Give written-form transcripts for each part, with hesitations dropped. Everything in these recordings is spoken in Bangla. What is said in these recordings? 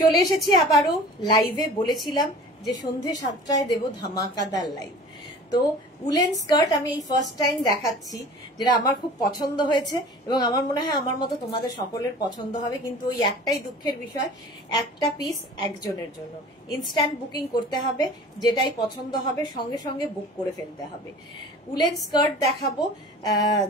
চলে এসেছি আবারও লাইভে। বলেছিলাম যে সন্ধে 7টায় দেব ধামাকাদার লাইভ। তো উলেন স্কার্ট আমি এই ফার্স্ট টাইম দেখাচ্ছি, যেটা আমার খুব পছন্দ হয়েছে এবং আমার মনে হয় আমার মতো তোমাদের সকলের পছন্দ হবে। কিন্তু ওই একটাই দুঃখের বিষয়, একটা পিস একজনের জন্য। ইনস্ট্যান্ট বুকিং করতে হবে, যেটাই পছন্দ হবে সঙ্গে সঙ্গে বুক করে ফেলতে হবে। उलेन स्कर्ट देखाबो,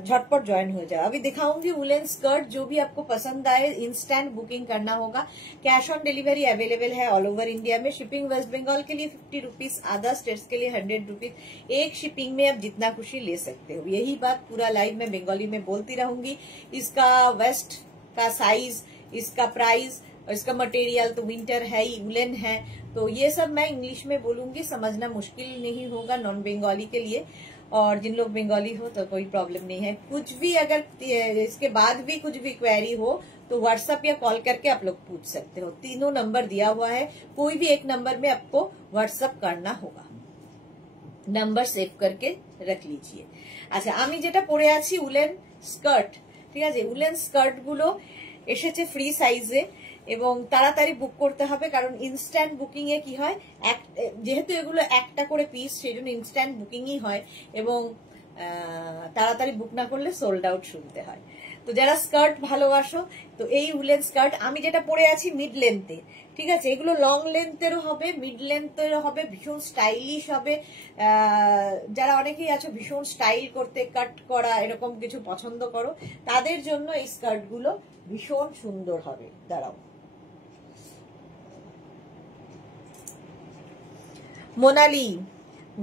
झटपट ज्वाइन हो जाओ। अभी दिखाऊंगी उलेन स्कर्ट, जो भी आपको पसंद आए इंस्टेंट बुकिंग करना होगा। कैश ऑन डिलीवरी अवेलेबल है ऑल ओवर इंडिया में। शिपिंग वेस्ट बंगाल के लिए 50 रुपीज, अदर स्टेट्स के लिए 100 रुपीज। एक शिपिंग में आप जितना खुशी ले सकते हो। यही बात पूरा लाइव में बंगाली में बोलती रहूंगी। इसका वेस्ट का साइज, इसका प्राइस, इसका मटेरियल तो विंटर है ही, उलेन है, तो ये सब मैं इंग्लिश में बोलूंगी, समझना मुश्किल नहीं होगा नॉन बंगाली के लिए। और जिन लोग बंगाली हो तो कोई प्रॉब्लम नहीं है। कुछ भी अगर इसके बाद भी कुछ भी क्वेरी हो तो व्हाट्सएप या कॉल करके आप लोग पूछ सकते हो। तीनों नंबर दिया हुआ है, कोई भी एक नंबर में आपको व्हाट्सएप करना होगा। नंबर सेव करके रख लीजिए। अच्छा, আমি যেটা পরে আছি উলেন স্কার্ট, ঠিক আছে। উলেন স্কার্ট গুলো এসেছে ফ্রি সাইজে এবং তাড়াতাড়ি বুক করতে হবে, কারণ ইনস্ট্যান্ট বুকিং এ কি হয়, যেহেতু এগুলো একটা করে পিস, সেই জন্য ইনস্ট্যান্ট বুকিংই হয় এবং তাড়াতাড়ি বুক না করলে সোল্ড আউট শুনতে হয়। তো যারা স্কার্ট ভালোবাসো, তো এই উলেন স্কার্ট আমি যেটা পরে আছি মিড লেন্থে, ঠিক আছে। এগুলো লং লেন্থেরও হবে, মিড লেন্থেরও হবে, ভীষণ স্টাইলিশ হবে। যারা অনেকেই আছো ভীষণ স্টাইল করতে, কাট করা এরকম কিছু পছন্দ করো, তাদের জন্য এই স্কার্ট গুলো ভীষণ সুন্দর হবে। দাঁড়াও, মোনালি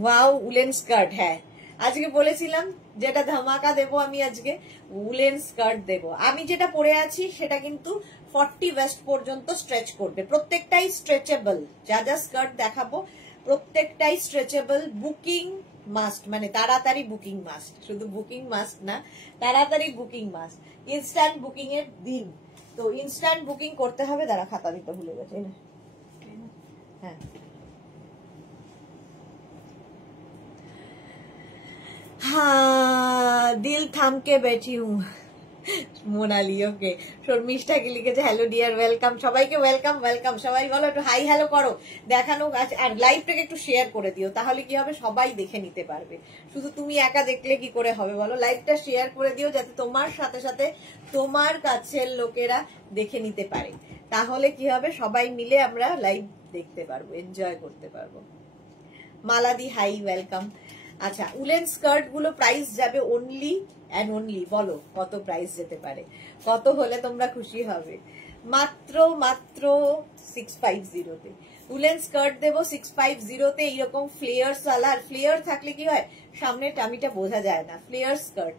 ওয়াও উলেন স্কার্ট, হ্যাঁ আজকে বলেছিলাম যেটা ধামাকা দেবো আমি, আজকে উলেন স্কার্ট দেবো। আমি যেটা পরে আছি সেটা কিন্তু 40 ওয়েস্ট পর্যন্ত স্ট্রেচ করবে, প্রত্যেকটাই স্ট্রেচেবল। যা যা স্কার্ট দেখাবো প্রত্যেকটাই স্ট্রেচেবল। বুকিং মাস্ট, মানে তাড়াতাড়ি বুকিং মাস্ট, শুধু বুকিং মাস্ট না, তাড়াতাড়ি বুকিং মাস্ট। ইনস্ট্যান্ট বুকিং এর দিন, তো ইনস্ট্যান্ট বুকিং করতে হবে। দাঁড়া, খাতা দিতে ভুলে গেছে না, হ্যাঁ। हाँ दिल थाम के बैठी हूँ মোনালি, ওকে। শর্মিষ্ঠাকে লিখেছে হ্যালো ডিয়ার, ওয়েলকাম। সবাইকে ওয়েলকাম ওয়েলকাম। সবাই বলো একটু হাই হ্যালো করো, দেখানো। আর লাইভটাকে একটু শেয়ার করে দিও, তাহলে কি হবে সবাই দেখে নিতে পারবে। শুধু তুমি একা দেখলে কি করে হবে বলো। লাইভটা শেয়ার করে দিও যাতে তোমার সাথে সাথে তোমার কাছের লোকেরা দেখে নিতে পারে, তাহলে কি হবে সবাই মিলে আমরা লাইভ দেখতে পারবো, এনজয় করতে পারবো। মালাদি হাই ওয়েলকাম। আচ্ছা, উলেন স্কার্ট গুলো প্রাইস যাবে অনলি এন্ড অনলি, বলো কত প্রাইস যেতে পারে, কত হলে তোমরা খুশি হবে। মাত্র 650 তে উলেন স্কার্ট দেবো। 650 তে এইরকম ফ্লেয়ার্স ওয়ালা। আর ফ্লেয়ার থাকলে কি হয়, সামনে টামিটা বোঝা যায় না। ফ্লেয়ার স্কার্ট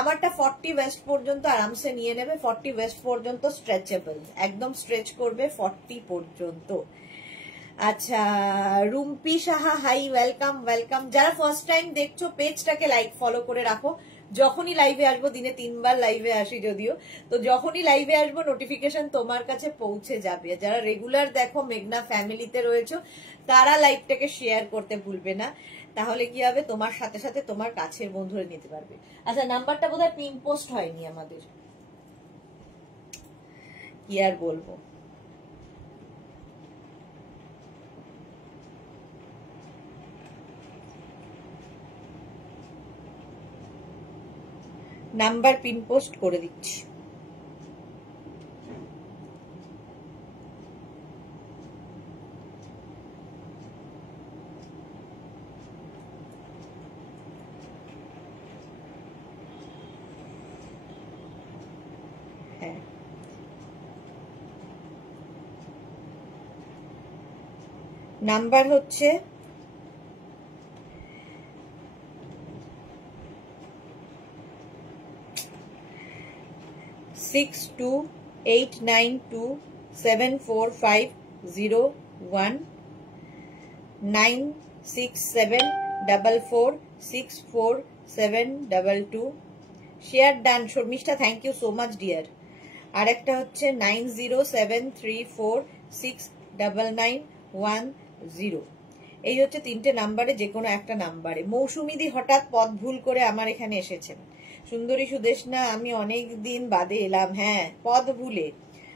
আমারটা 40 ওয়েস্ট পর্যন্ত আরামসে নিয়ে নেবে। 40 ওয়েস্ট পর্যন্ত স্ট্রেচেবল, একদম স্ট্রেচ করবে 40 পর্যন্ত। আচ্ছা, Rumpi Saha hi welcome welcome. যারা ফার্স্ট টাইম দেখছো পেজটাকে লাইক ফলো করে রাখো। যখনই লাইভে আসবো, দিনে 3 বার লাইভে আসি যদিও, তো যখনই লাইভে আসবো নোটিফিকেশন তোমার কাছে পৌঁছে যাবে। যারা রেগুলার দেখো, মেঘনা ফ্যামিলিতে রয়েছো, তারা লাইভটাকে শেয়ার করতে ভুলবে না, তাহলে কি হবে তোমার সাথে সাথে তোমার কাছের বন্ধুরা নিতে পারবে। আচ্ছা, নাম্বারটা বোধহয় পিন পোস্ট হয়নি আমাদের, কি আর বলবো। নাম্বার পিন পোস্ট করে দিচ্ছি। হ্যাঁ, নাম্বার হচ্ছে 6289274501 9674464722। Share done Sharmishtha, thank you so much dear. আর একটা হচ্ছে 9073469910। এই হচ্ছে 3টে নাম্বারে, যে কোনো একটা নাম্বারে। মৌসুমিদি হঠাৎ পথ ভুল করে আমার এখানে এসেছেন। সুন্দরী সুদেশনা, আমি অনেক দিন বাদে এলাম, হ্যাঁ পথ ভুলে।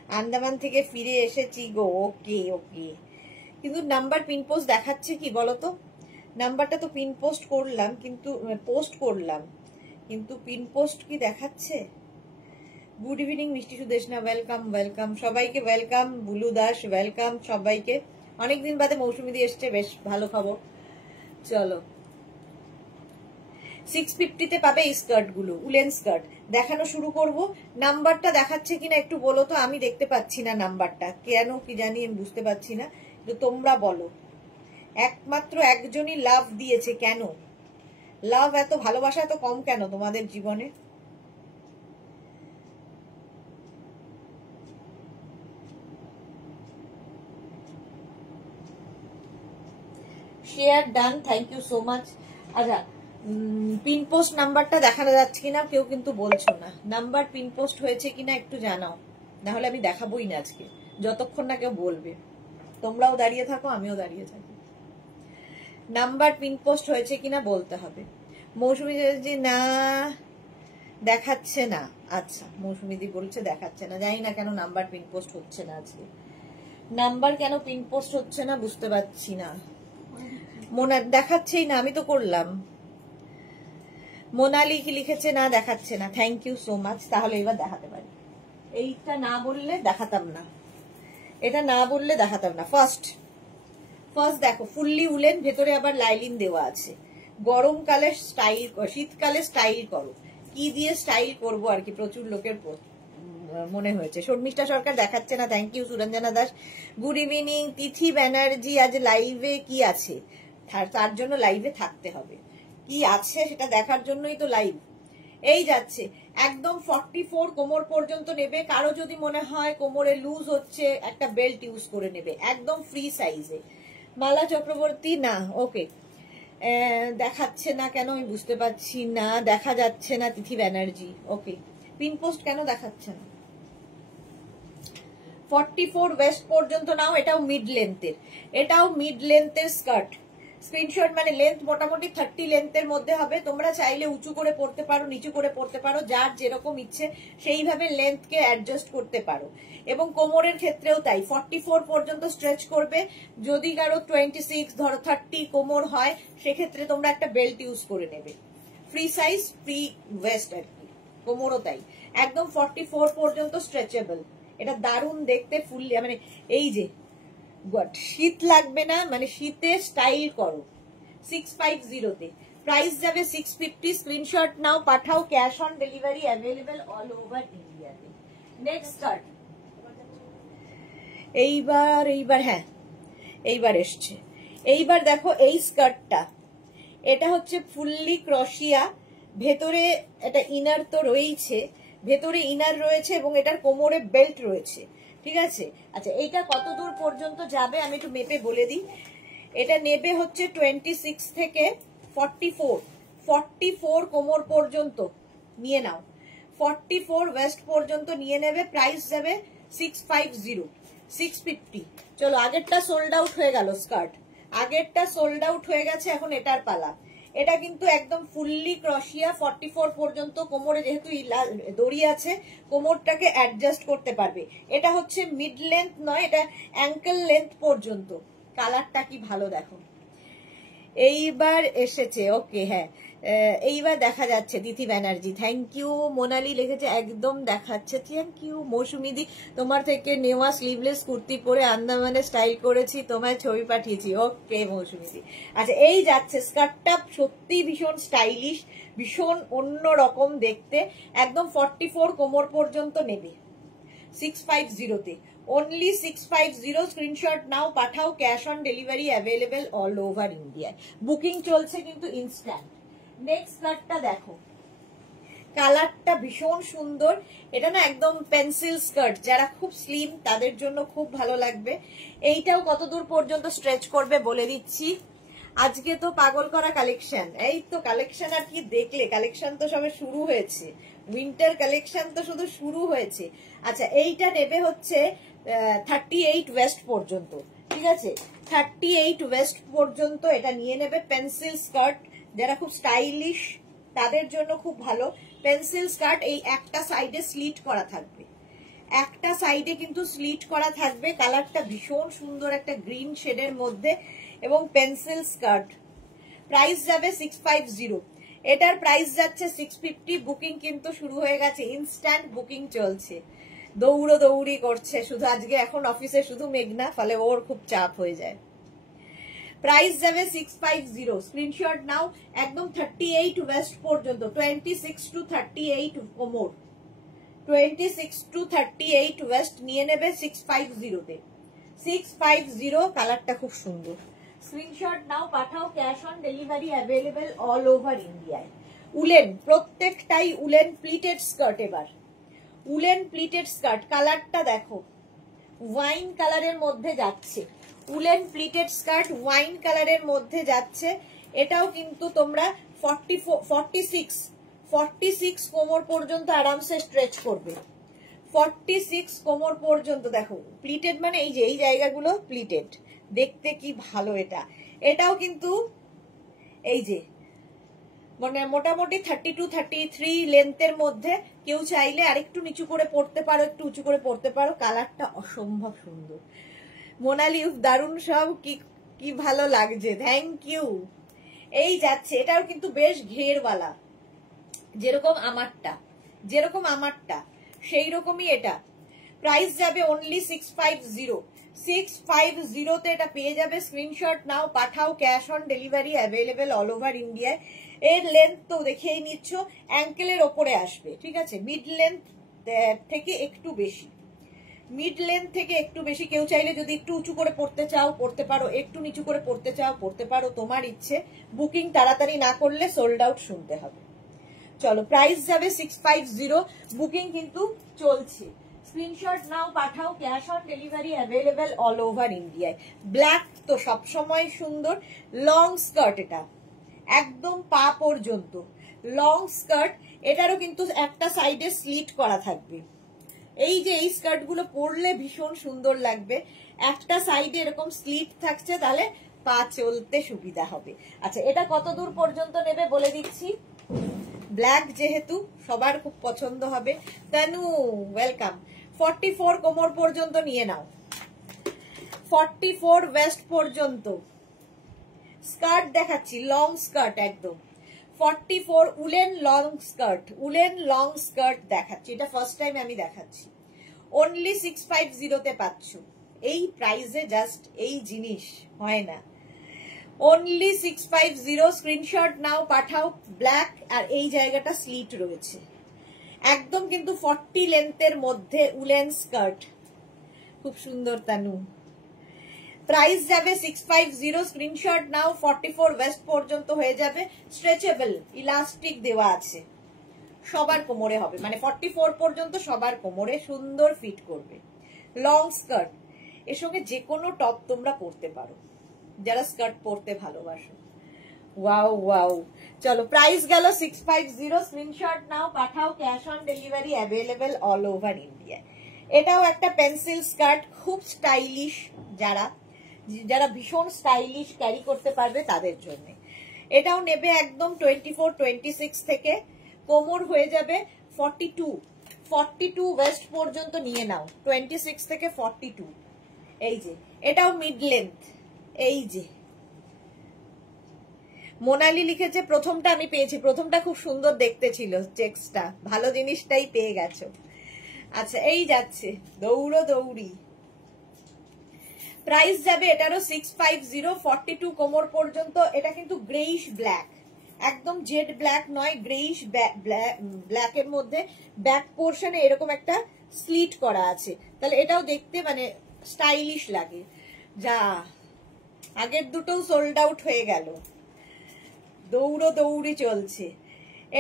আন্দামান থেকে ফিরে এসেছি গো। ওকে ওকে, কিন্তু নাম্বার পিন পোস্ট দেখাচ্ছে কি বলতো? নাম্বারটা তো পিন পোস্ট করলাম, কিন্তু পিন পোস্ট কি দেখাচ্ছে? গুড ইভিনিং মিষ্টি সুদেশনা, ওয়েলকাম ওয়েলকাম সবাইকে, ওয়েলকাম বুলু দাস, ওয়েলকাম সবাইকে। অনেকদিন বাদে মৌসুমি দিয়ে এসছে, বেশ ভালো খবর। চলো 650-তে পাবে এই স্কার্ট গুলো, উলেন স্কার্ট দেখানো শুরু করব। নাম্বারটা দেখাচ্ছে কিনা একটু বলো তো, আমি দেখতে পাচ্ছি না নাম্বারটা, কেন কি জানি আমি বুঝতে পারছি না, তোমরা বলো। একমাত্র একজনই লাভ দিয়েছে, কেন লাভ এত, ভালোবাসা এত কম কেন তোমাদের জীবনে? Share done, thank you so much. আচ্ছা, পিন পোস্ট নাম্বারটা দেখানো যাচ্ছে কিনা কেউ কিন্তু বলছো না। নাম্বার পিন পোস্ট হয়েছে কিনা একটু জানাও, না হলে আমি দেখাবোই না আজকে, যতক্ষণ না কেউ বলবে। তোমরাও দাঁড়িয়ে থাকো, আমিও দাঁড়িয়ে থাকি। নাম্বার পিন পোস্ট হয়েছে কিনা বলতে হবে। মৌসুমি জি না দেখাচ্ছে না। আচ্ছা, মৌসুমি দি বলছে দেখাচ্ছে না, জানি না কেন নাম্বার পিন পোস্ট হচ্ছে না আজকে। নাম্বার কেন পিন পোস্ট হচ্ছে না বুঝতে পারছি না। মোনা দেখাচ্ছেই না, আমি তো করলাম। মোনালি কি লিখেছে না দেখাচ্ছে না, থ্যাংক ইউ সো মাচ। তাহলে এবার দেখাতে পারি। এইটা না বললে দেখাতাম না, এটা না বললে দেখাতাম না। ফার্স্ট দেখো, ফুললি উলেন, ভেতরে আবার লাইলিন দেওয়া আছে। গরমকালে স্টাইল, শীতকালে স্টাইল করো। কি দিয়ে স্টাইল করবো আর কি, প্রচুর লোকের মনে হয়েছে। শর্মিষ্ঠা সরকার দেখাচ্ছে না, thank you. Suranjana Das good evening. Tithi Banerjee আজ লাইভে কি আছে, তার জন্য লাইভে থাকতে হবে। কি আছে সেটা দেখার জন্যই তো লাইভ। এই যাচ্ছে একদম 44 কোমর পর্যন্ত নেবে। কারো যদি মনে হয় কোমরে লুজ হচ্ছে, একটা বেল্ট ইউজ করে নেবে, একদম ফ্রি সাইজে। মালা চক্রবর্তী না, ওকে দেখাচ্ছে না কেন আমি বুঝতে পারছি না, দেখা যাচ্ছে না। তিথি ব্যানার্জি ওকে, পিন পোস্ট কেন দেখাচ্ছে না? 44 ওয়েস্ট পর্যন্ত নাও, এটাও মিড লেন্থের স্কার্ট। স্ক্রিনশট মানে লেন্থ মোটামুটি 30 লেন্থের মধ্যে হবে। তোমরা চাইলে উঁচু করে পড়তে পারো, নিচু করে পড়তে পারো, যার যেরকম ইচ্ছে সেইভাবে লেন্থকে অ্যাডজাস্ট করতে পারো। এবং কোমরের ক্ষেত্রেও তাই, 44 পর্যন্ত স্ট্রেচ করবে। যদি কারো 26 ধরো 30 কোমর হয়, সেক্ষেত্রে তোমরা একটা বেল্ট ইউজ করে নেবে। ফ্রি সাইজ, ফ্রি ওয়েস্ট আর কি, কোমরও তাই। একদম 44 পর্যন্ত স্ট্রেচেবল। এটা দারুণ দেখতে, ফুললি মানে এই যে শীত লাগবে না, মানে শীতে স্টাইল করো। 650-তে প্রাইস যাবে 650। স্ক্রিনশট নাও, পাঠাও, cash on delivery available all over ইন্ডিয়াতে। নেক্সট স্কার্ট এইবার হ্যাঁ এইবার এসছে। এইবার দেখো এই স্কার্টটা, এটা হচ্ছে ফুললি ক্রশিয়া, ভেতরে এটা ইনার তো রয়েছে, ভেতরে ইনার রয়েছে এবং এটার কোমরে বেল্ট রয়েছে, ঠিক আছে। আচ্ছা, এইটা কত দূর পর্যন্ত যাবে আমি একটু মেপে বলে দিই। এটা নেবে হচ্ছে 26 থেকে 44 কোমর পর্যন্ত নিয়ে নাও, 44 ওয়েস্ট পর্যন্ত নিয়ে নেবে। প্রাইস যাবে 650। চলো, আগেরটা সোল্ড আউট হয়ে গেল স্কার্ট, আগেরটা সোল্ড আউট হয়ে গেছে, এখন এটার পালা। এটা কিন্তু একদম ফুললি ক্রশিয়া, 44 পর্যন্ত কোমরে যেহেতু দড়ি আছে, কোমরটাকে অ্যাডজাস্ট করতে পারবে। এটা হচ্ছে মিড লেন্থ নয়, এটা অ্যাঙ্কেল লেন্থ পর্যন্ত। কালারটা কি ভালো দেখো। এইবার এসেছে, ওকে হ্যাঁ এইবার দেখা যাচ্ছে। তিথি ব্যানার্জি থ্যাংক ইউ। মোনালি লিখেছে একদম দেখাচ্ছে, থ্যাংক ইউ। মৌসুমিদি তোমার থেকে নেওয়া স্লিভলেস কুর্তি পরে আন্দামানে স্টাইল করেছি, তোমায় ছবি পাঠিয়েছি। ওকে মৌসুমিদি। আচ্ছা, এই যাচ্ছে স্কার্টটা, সত্যি ভীষণ স্টাইলিশ, ভীষণ অন্য রকম দেখতে। একদম 44 কোমর পর্যন্ত নেবে 650-তে, অনলি 650। স্ক্রিনশট নাও, পাঠাও, cash on delivery available all over ইন্ডিয়ায়। বুকিং চলছে কিন্তু ইনস্ট্যান্ট। নেক্সট স্কার্টটা দেখো, কালারটা ভীষণ সুন্দর। এটা না একদম পেন্সিল স্কার্ট, যারা খুব স্লিম তাদের জন্য খুব ভালো লাগবে। এইটাও কত দূর পর্যন্ত স্ট্রেচ করবে বলে দিচ্ছি। আজকে তো পাগল করা কালেকশন, এই তো কালেকশন আর কি দেখলে, কালেকশন তো সবে শুরু হয়েছে, উইন্টার কালেকশন তো শুধু শুরু হয়েছে। আচ্ছা, এইটা নেবে হচ্ছে 38 ওয়েস্ট পর্যন্ত, ঠিক আছে। 38 ওয়েস্ট পর্যন্ত এটা নিয়ে নেবে। পেন্সিল স্কার্ট, যারা খুব স্টাইলিশ তাদের জন্য খুব ভালো। পেন্সিল স্কার্ট, এই একটা সাইডে স্লিট করা থাকবে, একটা সাইডে কিন্তু স্লিট করা থাকবে, কালারটা ভীষণ সুন্দর একটা গ্রিন শেডের মধ্যে, এবং পেন্সিল স্কার্ট। প্রাইস যাবে 650, এটার প্রাইস যাচ্ছে 650। বুকিং কিন্তু শুরু হয়ে গেছে, ইনস্ট্যান্ট বুকিং চলছে, দৌড়ি করছে শুধু। আজকে এখন অফিসে শুধু মেঘনা, ফলে ওর খুব চাপ হয়ে যায়। প্রাইস যাবে 650, স্ক্রিনশট নাও। একদম 38 ওয়েস্ট পর্যন্ত, 26 to 38 কোমর, 26 to 38 ওয়েস্ট নিয়ে নেবে 650 তে। 650, কালারটা খুব সুন্দর। স্ক্রিনশট নাও, পাঠাও, cash on delivery available all over ইন্ডিয়ায়। উলেন, প্রত্যেকটাই উলেন প্লিটেড স্কার্ট। এবার উলেন প্লিটেড স্কার্ট, কালারটা দেখো, ওয়াইন কালারের মধ্যে যাচ্ছে। উলেন প্লিটেড স্কার্ট ওয়াইন কালারের মধ্যে যাচ্ছে। এটাও কিন্তু তোমরা 46 কোমর পর্যন্ত আরামসে স্ট্রেচ করবে। 46 কোমর পর্যন্ত। দেখো প্লিটেড মানে এই যে এই জায়গাগুলো প্লিটেড, দেখতে কি ভালো। এটাও কিন্তু এই যে মানে মোটামুটি 32-33 লেন্থের মধ্যে। কেউ চাইলে আরেকটু নিচু করে পড়তে পারো, একটু উঁচু করে পড়তে পারো। কালারটা অসম্ভব সুন্দর। মোনালি, দারুণ, সব কি ভালো লাগছে, থ্যাংক ইউ। এই যাচ্ছে, এটাও কিন্তু বেশ ঘেরওয়ালা, যেরকম আমারটা সেই রকমই এটা। প্রাইস যাবে অনলি 650। 650 তে এটা পেয়ে যাবে। স্ক্রিনশট নাও, পাঠাও, cash on delivery available all over ইন্ডিয়ায়। এর লেন্থ তো দেখেই নিচ্ছ, অ্যাঙ্কেলের ওপরে আসবে, ঠিক আছে। মিড লেন্থ থেকে একটু বেশি, কেউ চাইলে যদি একটু উঁচু করে পড়তে চাও পড়তে পারো, একটু নিচু করে পড়তে চাও পড়তে পারো, তোমার ইচ্ছে। বুকিং তাড়াতাড়ি না করলে সোল্ড আউট শুনতে হবে। চলো, প্রাইস যাবে 650, বুকিং কিন্তু চলছে। স্ক্রিনশট নাও, পাঠাও, cash on delivery available all over ইন্ডিয়ায়। ব্ল্যাক তো সবসময় সুন্দর। লং স্কার্ট, এটা একদম পা পর্যন্ত লং স্কার্ট। এটারও কিন্তু একটা সাইডে স্লিট করা থাকবে। এই যে এই স্কার্ট গুলো পরলে ভীষণ সুন্দর লাগবে। একটা সাইডে এরকম স্লিট থাকছে, তাহলে পা চলতে সুবিধা হবে। আচ্ছা, এটা কত দূর পর্যন্ত নেবে বলে দিচ্ছি। ব্ল্যাক যেহেতু সবার খুব পছন্দ হবে। তানু, ওয়েলকাম। 44 কোমর পর্যন্ত নিয়ে নাও, 44 ওয়েস্ট পর্যন্ত স্কার্ট দেখাচ্ছি, লং স্কার্ট একদম। 44 উলেন লং স্কার্ট দেখাচ্ছি। এটা ফার্স্ট টাইম আমি দেখাচ্ছি। অনলি 650 তে পাচ্ছ। এই প্রাইসে জাস্ট এই জিনিস হয় না। অনলি 650, স্ক্রিনশট নাও, পাঠাও। ব্ল্যাক, আর এই জায়গাটা স্লিট রয়েছে একদম, কিন্তু 40 লেন্থের মধ্যে উলেন স্কার্ট, খুব সুন্দর। তানু, প্রাইস যাবে 650, স্ক্রিনশট নাও। 44 ওয়েস্ট পর্যন্ত হয়ে যাবে। স্ট্রেচেবল, ইলাস্টিক দেওয়া আছে, সবার কোমরে হবে, মানে 44 পর্যন্ত সবার কোমরে সুন্দর ফিট করবে। লং স্কার্ট, এর সঙ্গে যে কোনো টপ তোমরা পরতে পারো যারা স্কার্ট পরতে ভালোবাসো। Wow wow. চলো, প্রাইস গেল 650, স্ক্রিনশট নাও, পাঠাও, cash on delivery available all over India. এটাও একটা পেন্সিল স্কার্ট, খুব স্টাইলিশ, যারা ভীষণ স্টাইলিশ ক্যারি করতে পারবে তাদের জন্য। এটাও নেবে একদম 24-26 থেকে। কোমর হয়ে যাবে 42 ওয়েস্ট পর্যন্ত নিয়ে নাও, 26 থেকে 42। এই যে এটাও মিড লেন্থ। এই যে মোনালি লিখেছে প্রথমটা আমি পেয়েছি, প্রথমটা খুব সুন্দর দেখতে ছিল, চেক্সটা ভালো, জিনিসটাই পেয়ে গেছো। আচ্ছা, এই যাচ্ছে দৌড়ি। প্রাইস যাবে এটারও 650, 42 কোমর পর্যন্ত। এটা কিন্তু গ্রেইশ ব্ল্যাক, একদম জেড ব্ল্যাক নয়, গ্রেইশ ব্ল্যাক এর মধ্যে ব্যাক পোর্শনে এরকম একটা স্লিট করা আছে, তাহলে এটাও দেখতে মানে স্টাইলিশ লাগে। যা, আগের দুটোও সোল্ড আউট হয়ে গেল, দৌড়ি চলছে।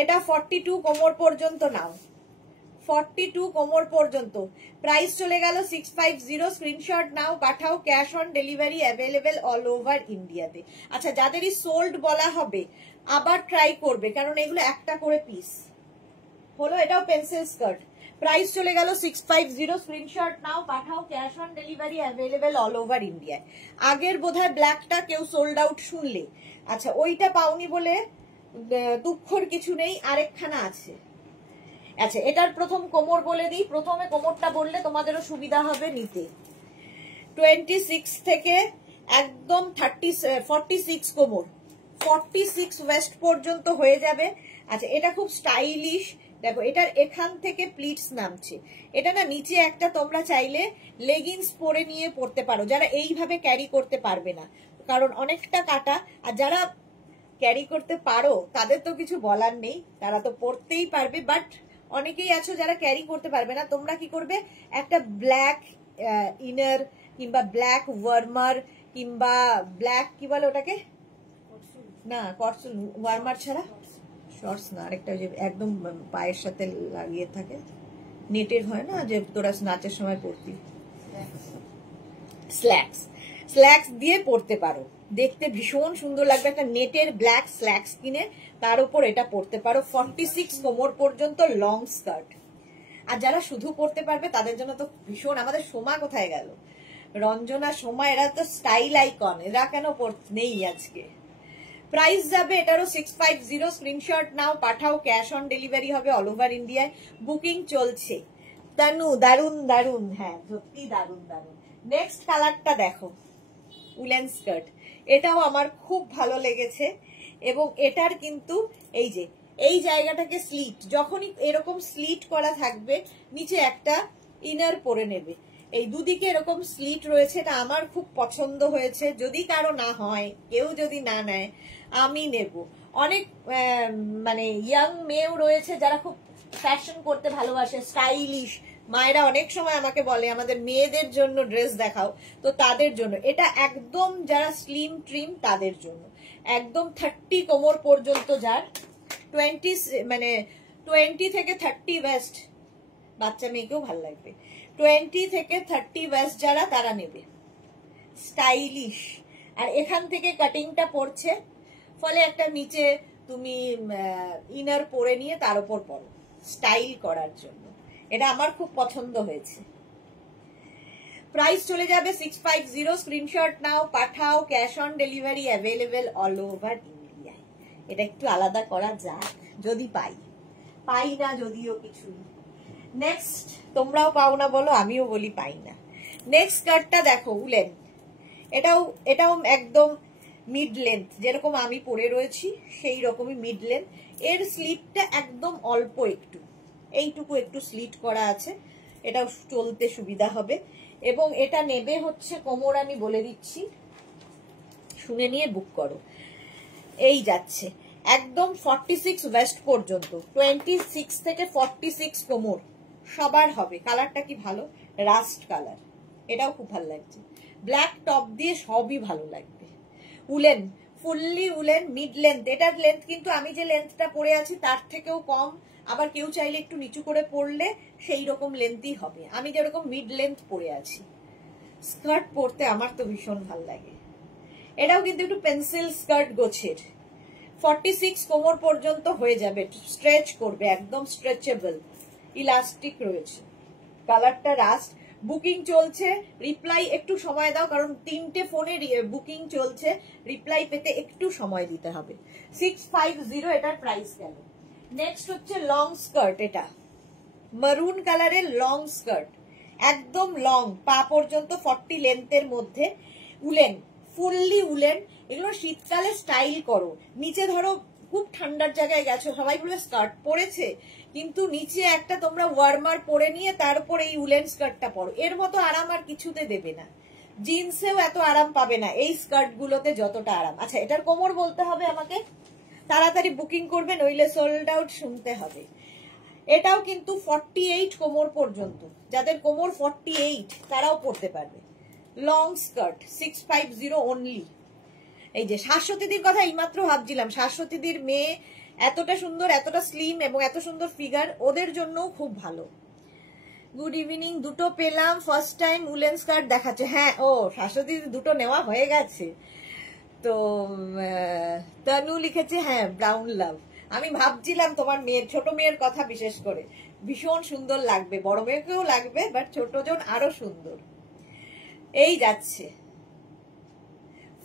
এটা 42 কোমর পর্যন্ত নাও, 42 কোমর পর্যন্ত। প্রাইস চলে গেল 650, স্ক্রিনশট নাও, পাঠাও, cash on delivery available all over ইন্ডিয়াতে। আচ্ছা, যাদেরই সোল্ড বলা হবে আবার ট্রাই করবে, কারণ এগুলো একটা করে পিস হলো। এটাও পেন্সিল স্কার্ট, প্রাইস চলে গেল 650, স্ক্রিনশট নাও, পাঠাও, cash on delivery available all over ইন্ডিয়ায়। আগের বোধহয় ব্ল্যাকটা কেউ সোল্ড আউট শুনলে, আচ্ছা ওইটা পাওনি বলে দুঃখর কিছু নেই, আরেকখানা আছে। আচ্ছা, এটার প্রথম কোমর বলে দিই। প্রথমে কোমরটা বললে তোমাদেরও সুবিধা হবে নিতে। 26 থেকে একদম 46 কোমর, 46 ওয়েস্ট পর্যন্ত হয়ে যাবে। আচ্ছা, এটা খুব স্টাইলিশ। দেখো, এটার এখান থেকে প্লিটস নামছে। এটা না নিচে একটা তোমরা চাইলে লেগিংস পরে নিয়ে পড়তে পারো, যারা এইভাবে ক্যারি করতে পারবে না, কারণ অনেকটা কাটা। আর যারা ক্যারি করতে পারো তাদের তো কিছু বলার নেই, তারা তো পড়তেই পারবে। বাট অনেকেই আছো যারা ক্যারি করতে পারবে না, তোমরা কি করবে, একটা ব্ল্যাক ইনার কিংবা ব্ল্যাক ওয়ার্মার কিংবা ব্ল্যাক কি বলে ওটাকে, না কটসুল ওয়ার্মার ছাড়া, শর্টস না, আরেকটা যে একদম পায়ের সাথে লাগিয়ে থাকে, নেটের হয় না যে তোরা নাচের সময় পড়তি, স্ল্যাক্স, স্ল্যাক্স দিয়ে পড়তে পারো, দেখতে ভীষণ সুন্দর লাগবে। একটা নেটের ব্ল্যাক স্ল্যাক্স কিনে তার উপর এটা পড়তে পারো। 46 কোমর পর্যন্ত লং স্কার্ট। আর যারা শুধু পড়তে পারবে তাদের জন্য তো ভীষণ। আমাদের সোমা কোথায় গেল, রঞ্জনা, সোমা, এরা তো স্টাইল আইকন, এরা কেন নেই আজকে। প্রাইস যাবে এটারও 650। স্ক্রিনশট নাও, পাঠাও, ক্যাশ অন ডেলিভারি হবে অল ওভার ইন্ডিয়ায়। বুকিং চলছে। তানু, দারুন দারুন, হ্যাঁ সত্যি দারুন দারুন। নেক্সট কালারটা দেখো, উলেন স্কার্ট। এটাও আমার খুব ভালো লেগেছে। এবং এটার কিন্তু এই যে এই জায়গাটাকে স্লিট, যখনই এরকম স্লিট করা থাকবে, নিচে একটা ইনার পরে নেবে। এই দুদিকে এরকম স্লিট রয়েছে, এটা আমার খুব পছন্দ হয়েছে। যদি কারো না হয়, কেউ যদি না নেয়, আমি নেব। অনেক মানে ইয়াং মেয়েও রয়েছে যারা খুব ফ্যাশন করতে ভালোবাসে, স্টাইলিশ। মায়েরা অনেক সময় আমাকে বলে আমাদের মেয়েদের জন্য ড্রেস দেখাও, তো তাদের জন্য এটা একদম, যারা স্লিম ট্রিম তাদের জন্য একদম 30 কোমর পর্যন্ত, যার 20 থেকে 30 ওয়েস্ট, বাচ্চা মেয়েকেও ভালো লাগবে। 20 থেকে 30 ওয়েস্ট যারা, তারা নেবে। স্টাইলিশ। আর এখান থেকে কাটিংটা পড়ছে, ফলে একটা নিচে তুমি ইনার পরে নিয়ে তার উপর পরো, স্টাইল করার জন্য। এটা আমার খুব পছন্দ হয়েছে। প্রাইস চলে যাবে 650। স্ক্রিনশট নাও, পাঠাও, cash on delivery available all over ইন্ডিয়ায়। এটা একটু আলাদা করা যাক, যদি পাই না, যদিও কিছু। নেক্সট, তোমরাও পাও না বলো, আমিও বলি পাই না। নেক্সট স্কার্টটা দেখো, উলেন। এটাও একদম মিড লেন্থ, যেরকম আমি পরে রয়েছি সেই রকমই মিড লেন্থ। এর স্লিটটা একদম অল্প একটু, এইটুকু একটু স্লিট করা আছে, এটাও চলতে সুবিধা হবে। এবং এটা নেবে হচ্ছে কোমর, আমি বলে দিচ্ছি, শুনে নিয়ে বুক করো। এই যাচ্ছে একদম 46 ওয়েস্ট পর্যন্ত, 26 থেকে 46 কোমর সবার হবে। কালারটা কি ভালো, রাস্ট কালার, এটাও খুব ভালো লাগছে। ব্ল্যাক টপ দিয়ে সবই ভালো লাগবে। Woollen, fully woollen, mid length. এটার লেন্থ কিন্তু আমি যে লেন্থটা পরে আছি তার থেকেও কম। আবার কেউ চাইলে একটু নিচু করে পরলে সেই রকম লেন্থই হবে। আমি যেরকম মিড লেন্থ পরে আছি, স্কার্ট পরতে আমার তো ভীষণ ভালো লাগে। এটাও কিন্তু একটু পেন্সিল স্কার্ট গোছের, 46 কোমর পর্যন্ত হয়ে যাবে। স্ট্রেচ করবে, একদম স্ট্রেচেবল, ইলাস্টিক রয়েছে। কালারটা রাস্ট। বুকিং চলছে, রিপ্লাই একটু সময় দাও, কারণ 3টে ফোনে বুকিং চলছে, রিপ্লাই পেতে একটু সময় দিতে হবে। 650 এটার প্রাইস গেল। নেক্সট হচ্ছে লং স্কার্ট। এটা মারুন কালারের লং স্কার্ট, একদম লং, পা পর্যন্ত, 40 লেন্থের মধ্যে, উলেন, ফুললি উলেন। এগুলো শীতকালে স্টাইল করো। নিচে ধরো খুব ঠান্ডার জায়গায় গেছো, সবাই বলে স্কার্ট পরেছে, কিন্তু নিচে একটা তোমরা ওয়ার্মার পরে নিয়ে তার উপর এই উলেন স্কার্টটা পরো, এর মতো আরাম আর কিছুতে দেবে না। জিন্সেও এত আরাম পাবে না এই স্কার্ট গুলোতে যতটা আরাম। আচ্ছা, এটার কোমর বলতে হবে আমাকে, তাড়াতাড়ি বুকিং করবে, নইলে সোল্ড আউট শুনতে হবে। এটাও কিন্তু 48 কোমর পর্যন্ত, যাদের কোমর 48 তারাও পরতে পারবে। Long skirt, 650 only. এই যে শাশ্বতীদির কথা এইমাত্র ভাবছিলাম, শাশ্বতীদির মেয়ে এতটা সুন্দর, এতটা স্লিম এবং এত সুন্দর ফিগার, ওদের জন্য খুব ভালো। গুড ইভিনিং, দুটো পেলাম, ফার্স্ট টাইম উলেন স্কার্ট দেখাচ্ছে। হ্যাঁ, ও শাশ্বতীদির দুটো নেওয়া হয়ে গেছে তো। তনু লিখেছে হ্যাঁ ব্রাউন লাভ। আমি ভাবছিলাম তোমার মেয়ের, ছোট মেয়ের কথা বিশেষ করে, ভীষণ সুন্দর লাগবে, বড় মেয়েকেও লাগবে, বাট ছোটজন আরো সুন্দর। এই যাচ্ছে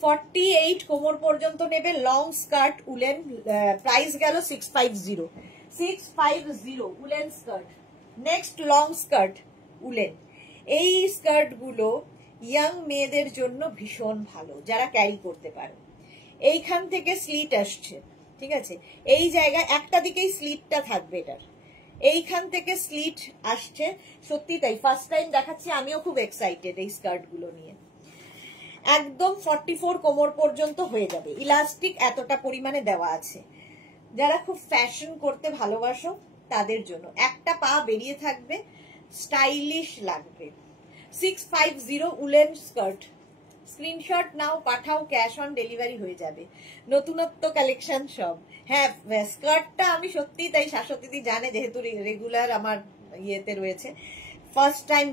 48 কোমর পর্যন্ত নেবে, লং স্কার্ট উলেন। প্রাইস গেল 650। 650 woollen skirt. Next long skirt woollen. এই স্কার্ট গুলো ইয়াং মেয়েদের জন্য ভীষণ ভালো, যারা ক্যারি করতে পারে। এইখান থেকে স্লিট আসছে, ঠিক আছে, এই জায়গায় একটা দিকেই স্লিটটা থাকবে এটার, এইখান থেকে স্লিট আসছে। সত্যি তাই, ফার্স্ট টাইম দেখাচ্ছি, আমিও খুব এক্সাইটেড এই স্কার্ট গুলো নিয়ে। একদম 44 কোমর পর্যন্ত হয়ে যাবে, ইলাস্টিক এতটা পরিমাণে দেওয়া আছে। যারা খুব ফ্যাশন করতে ভালোবাসো তাদের জন্য, একটা পা বেরিয়ে থাকবে, স্টাইলিশ লাগবে। 650 উলেন স্কার্ট। স্ক্রিনশট নাও, পাঠাও, ক্যাশ অন ডেলিভারি হয়ে যাবে। নতুনত্ব কালেকশন সব। হ্যাঁ, স্কার্টটা আমি সত্যি তাই, শাশ্বতী জানে যেহেতু রেগুলার আমার ইয়েতে রয়েছে, ফার্স্ট টাইম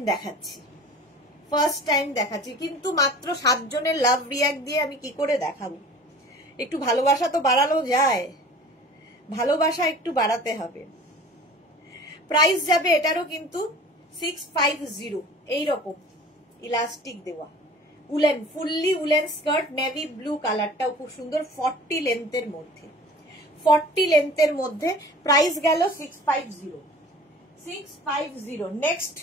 দেখাচ্ছি, কিন্তু মাত্র 7 জনের লাভ রিয়াক্ট দিয়ে আমি কি করে দেখাবো? একটু ভালোবাসা তো বাড়ানো যায়, ভালোবাসা একটু বাড়াতে হবে। প্রাইস যাবে এটারও কিন্তু 650, এইরকম ইলাস্টিক দেওয়া woollen, fully woollen skirt, navy blue কালারটাও খুব সুন্দর, 40 লেন্থের মধ্যে, 40 লেন্থের মধ্যে। প্রাইস গেল 650। নেক্সট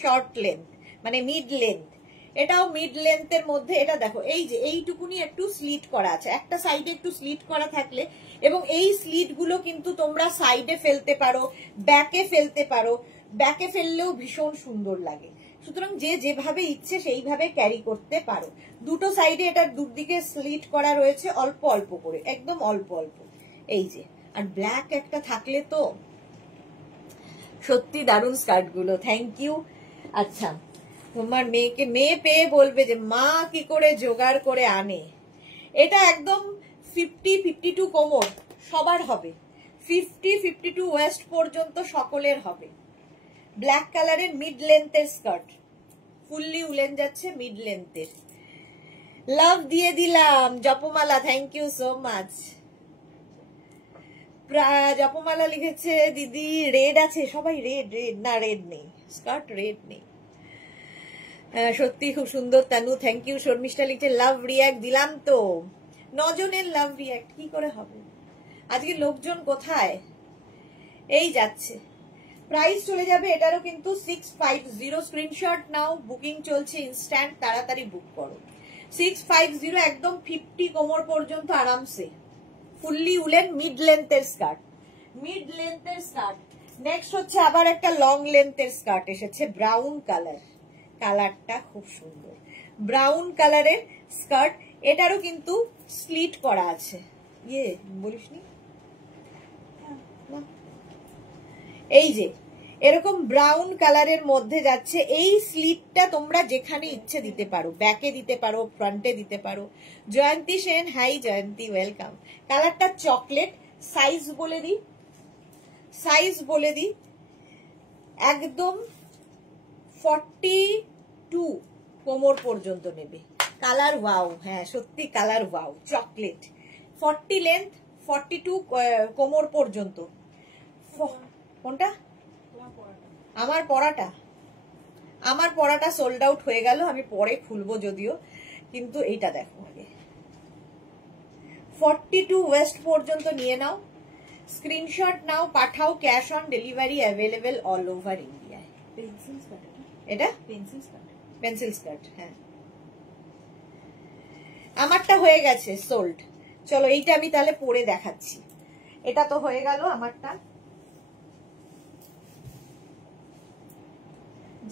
শর্ট লেন্থ, মানে মিড লেন্থ, এটাও মিড লেন্থের মধ্যে। এটা দেখো, এই যে এইটুকুনি একটু স্লিট করা আছে, একটা সাইডে একটু স্লিট করা থাকলে, এবং এই স্লিট গুলো কিন্তু তোমরা সাইডে ফেলতে পারো, ব্যাকে ফেলতে পারো, ব্যাকে ফেললেও ভীষণ সুন্দর লাগে। সুতরাং যে যেভাবে ইচ্ছে সেইভাবে ক্যারি করতে পারো। দুটো সাইডে এটার দুদিকে স্লিট করা রয়েছে, অল্প অল্প করে, একদম অল্প অল্প, এই যে। আর ব্ল্যাক একটা থাকলে তো সত্যি দারুণ স্কার্ট গুলো। Thank you. আচ্ছা, তোমার মেয়ে পেয়ে বলবে যে মা কি করে জোগাড় করে আনে। এটা একদম 50-52 কোমর সবার হবে, 50-52 ওয়েস্ট পর্যন্ত সকলের হবে। ব্ল্যাক কালারের মিড লেন্থের স্কার্ট, ফুললি উলেন যাচ্ছে, মিড লেন্থের। লাভ দিয়ে দিলাম জপমালা, থ্যাংক ইউ সো মাচ। জপমালা লিখেছে দিদি রেড আছে, সবাই রেড, না রেড নেই, স্কার্ট রেড নেই। সত্যি খুব সুন্দর তানু, থ্যাংক ইউ। শর্মিষ্ঠা লিখছে লাভ রিয়াক্ট দিলাম তো, 9 জনের লাভ রিয়াক্ট কি করে হবে? আজকে লোকজন কোথায়? এই যাচ্ছে। প্রাইস চলে যাবে এটারও কিন্তু 650। স্ক্রিনশট নাও, বুকিং চলছে ইনস্ট্যান্ট, তাড়াতাড়ি বুক করো। 650, একদম 50 কোমর পর্যন্ত আরামসে, ফুললি উলেন, মিড লেন্থের স্কার্ট, মিড লেন্থের স্কার্ট। নেক্সট হচ্ছে আবার একটা লং লেন্থের স্কার্ট এসেছে, ব্রাউন কালার, কালারটা খুব সুন্দর, ব্রাউন কালারের স্কার্ট। এটারও কিন্তু স্লিট করা আছে, ইয়ে বলিসনি, এই যে এরকম ব্রাউন কালারের মধ্যে যাচ্ছে। এই স্লিটটা তোমরা যেখানে ইচ্ছে দিতে পারো, ব্যাকে দিতে পারো, ফ্রন্টে দিতে পারো। জয়ন্তী সেন, হাই জয়ন্তী, ওয়েলকাম। কালারটা চকলেট। সাইজ বলে দিই, একদম 42 কোমর পর্যন্ত নেবে। কালার ওয়াও, হ্যাঁ সত্যি কালার ওয়াও, চকলেট। 40 লেন্থ, 42 কোমর পর্যন্ত। কোনটা? আমার পরাটা সোল্ড আউট হয়ে গেল, আমি পরে খুলবো যদিও, কিন্তু এইটা দেখো আগে। 42 ওয়েস্ট পর্যন্ত নিয়ে নাও, স্ক্রিনশট নাও, পাঠাও, cash on delivery available all over ইন্ডিয়ায়। এটা পেন্সিল স্কার্ট, হ্যাঁ আমারটা হয়ে গেছে সোল্ড। চলো এইটা আমি তাহলে পরে দেখাচ্ছি। এটা তো হয়ে গেল আমারটা।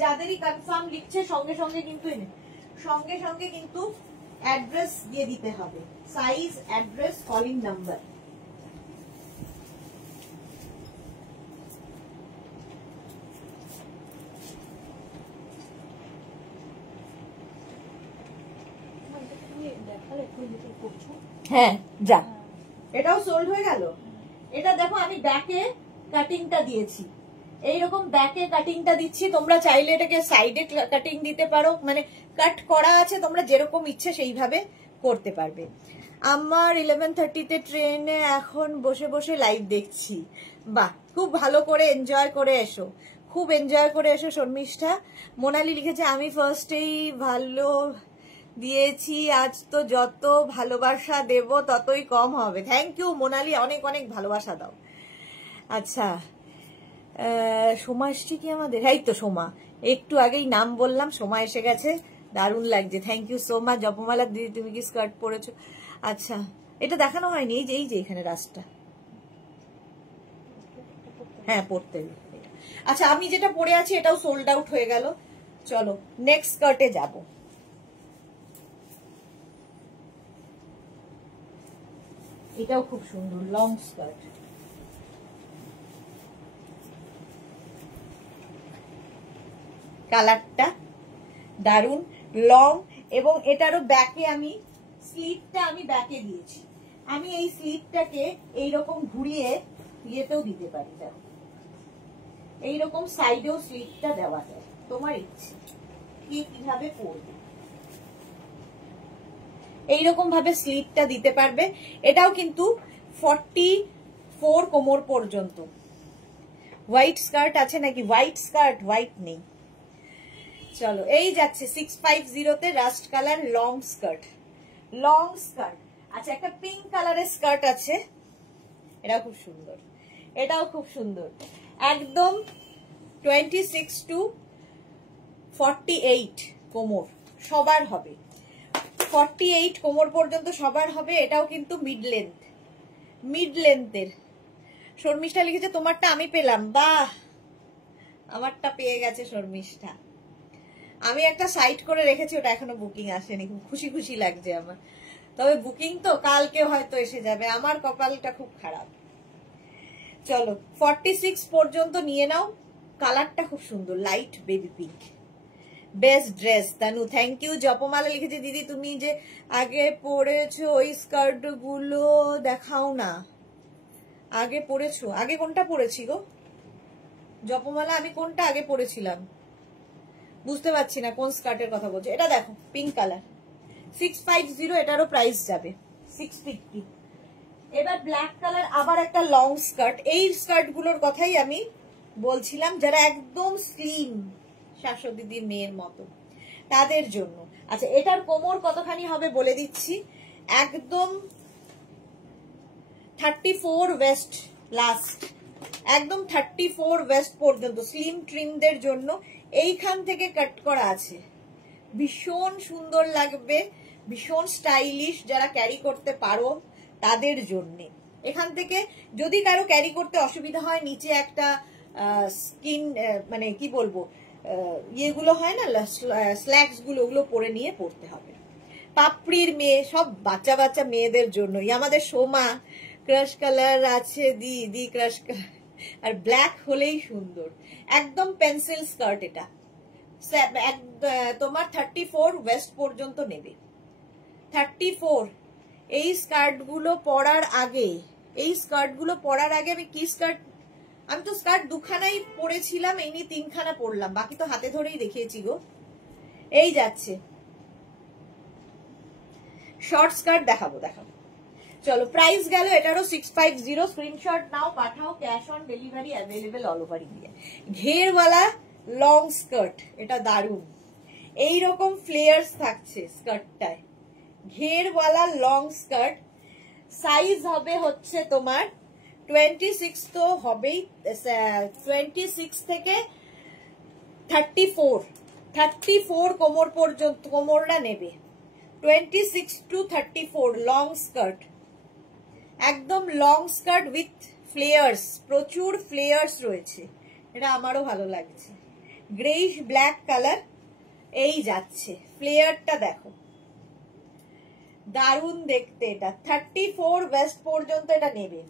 যাদেরই কনফার্ম লিখছে সঙ্গে সঙ্গে কিন্তু অ্যাড্রেস দিয়ে দিতে হবে, সাইজ, অ্যাড্রেস, কলিং নাম্বার। হ্যাঁ যা, এটাও সোল্ড হয়ে গেল। এটা দেখো আমি ব্যাকে কাটিংটা দিয়েছি, এইরকম ব্যাকে কাটিংটা দিচ্ছি। তোমরা চাইলে এটাকে সাইডে কাটিং দিতে পারো, মানে কাট করা আছে, তোমরা যেরকম ইচ্ছে সেইভাবে করতে পারবে। আমার 11:30-তে ট্রেনে এখন বসে বসে লাইভ দেখছি। বাহ, খুব ভালো করে এনজয় করে এসো, খুব এনজয় করে এসো। শর্মিষ্ঠা মোনালি লিখেছে আমি ফার্স্টেই ভালো দিয়েছি, আজ তো যত ভালোবাসা দেব ততই কম হবে। থ্যাংক ইউ মোনালি, অনেক অনেক ভালোবাসা দাও। আচ্ছা, সোমা এসছি কি আমাদের? এই তো সোমা, একটু আগেই নাম বললাম, সোমা এসে গেছে। দারুণ লাগছে, থ্যাংক ইউ সো মাচ। জপমালা দিদি তুমি কি স্কার্ট পরেছো? আচ্ছা, এটা দেখানো হয়নি। এই যে এখানে রাস্তা, হ্যাঁ পড়তে। আচ্ছা, আমি যেটা পরে আছি এটাও সোল্ড আউট হয়ে গেল। চলো নেক্সট স্কার্টে যাব। এটাও খুব সুন্দর লং স্কার্ট। কালারটা দারুন, লং, এবং এটারও ব্যাকে আমি স্লিভটা ব্যাকে দিয়েছি। আমি এই স্লিভটাকে এইরকম ঘুরিয়ে ইয়েতেও দিতে পারি, দেখো এইরকম সাইডেও স্লিভটা দেওয়া যায়, তোমার ইচ্ছে কিভাবে পরবে। এইরকম ভাবে স্লিভটা দিতে পারবে। এটাও কিন্তু 44 কোমর পর্যন্ত। হোয়াইট স্কার্ট আছে নাকি? হোয়াইট স্কার্ট, হোয়াইট নেই। চলো এই যাচ্ছে 650-তে rust colour long skirt. Long skirt. আচ্ছা, একটা পিঙ্ক কালারের স্কার্ট আছে, এটাও খুব সুন্দর। এটাও খুব সুন্দর, একদম 26 to 48 কোমর সবার হবে। 48 কোমর পর্যন্ত সবার হবে। এটাও কিন্তু মিড লেন্থের। শর্মিষ্ঠা লিখেছে তোমারটা আমি পেলাম। বাহ, আমারটা পেয়ে গেছে শর্মিষ্ঠা। আমি একটা সাইট করে রেখেছি, ওটা এখনো বুকিং আসেনি। খুব খুশি খুশি লাগছে আমার। তবে বুকিং তো কালকে হয়তো এসে যাবে। আমার কপালটা খুব খারাপ। চলো 46 পর্যন্ত নিয়ে নাও। কালারটা খুব সুন্দর, light baby pink. Best dress Tanu, thank you. Japamala লিখেছে দিদি তুমি যে আগে পরেছো ওই স্কার্ট গুলো দেখাও না। আগে পরেছো? আগে কোনটা পরেছি গো জপমালা? আমি কোনটা আগে পরেছিলাম বুঝতে পারছি না, কোন স্কার্টের কথা বলছো। এটা দেখো পিঙ্ক কালার, 650, এটারও প্রাইস যাবে 650। এবার ব্ল্যাক কালার আবার একটা লং স্কার্ট। এই স্কার্ট গুলোর কথাই আমি বলছিলাম, যারা একদম স্লিম শাশ্বত দিদির মেয়ের মতো তাদের জন্য। আচ্ছা, এটার কোমর কতখানি হবে বলে দিচ্ছি। একদম 34 ওয়েস্ট, লাস্ট একদম 34 ওয়েস্ট পর্যন্ত স্লিম ট্রিমদের জন্য। এইখান থেকে কাট করা আছে, ভীষণ সুন্দর লাগবে, ভীষণ স্টাইলিশ। যারা ক্যারি করতে পারো তাদের জন্য। এখান থেকে যদি কারো ক্যারি করতে অসুবিধা হয়, নিচে একটা স্কিন মানে কি বলবো ইয়েগুলো হয় না, স্ল্যাক্স গুলো, ওগুলো পরে নিয়ে পড়তে হবে। পাপড়ির মেয়ে, সব বাচ্চা বাচ্চা মেয়েদের জন্যই। আমাদের সোমা ক্রাশ কালার আছে, দি ক্রাশ কালার, আর ব্ল্যাক হলেই সুন্দর। একদম পেন্সিল স্কার্ট। এটা তোমার 34 ওয়েস্ট পর্যন্ত নেবে। 34। এই স্কার্ট গুলো পরার আগে, আমি কি স্কার্ট, আমি তো স্কার্ট দুখানাই পরেছিলাম, এই নিয়ে 3খানা পরলাম, বাকি তো হাতে ধরেই দেখিয়েছি গো। এই যাচ্ছে শর্ট স্কার্ট, দেখাবো। চলো প্রাইস গেল এটারও 650। স্ক্রিনশট নাও, পাঠাও, cash on delivery available all over India. ঘেরওয়ালা লং স্কার্ট, এটা দারুন। এইরকম ফ্লেয়ার্স থাকছে স্কার্টটায়, ঘেরওয়ালা লং স্কার্ট। সাইজ হবে হচ্ছে তোমার 26, তো হবেই 26 থেকে 34 কোমর পর্যন্ত, কোমরটা নেবে 26 to 34 লং স্কার্ট। একদম লং স্কার্ট উইথ ফ্লেয়ার্স, প্রচুর ফ্লেয়ার্স রয়েছে। এটা আমারও ভালো লাগছে, গ্রেইশ ব্ল্যাক কালার। এই যাচ্ছে ফ্লেয়ারটা দেখো, দারুণ দেখতে। এটা 34 ওয়েস্ট পর্যন্ত এটা নেবে।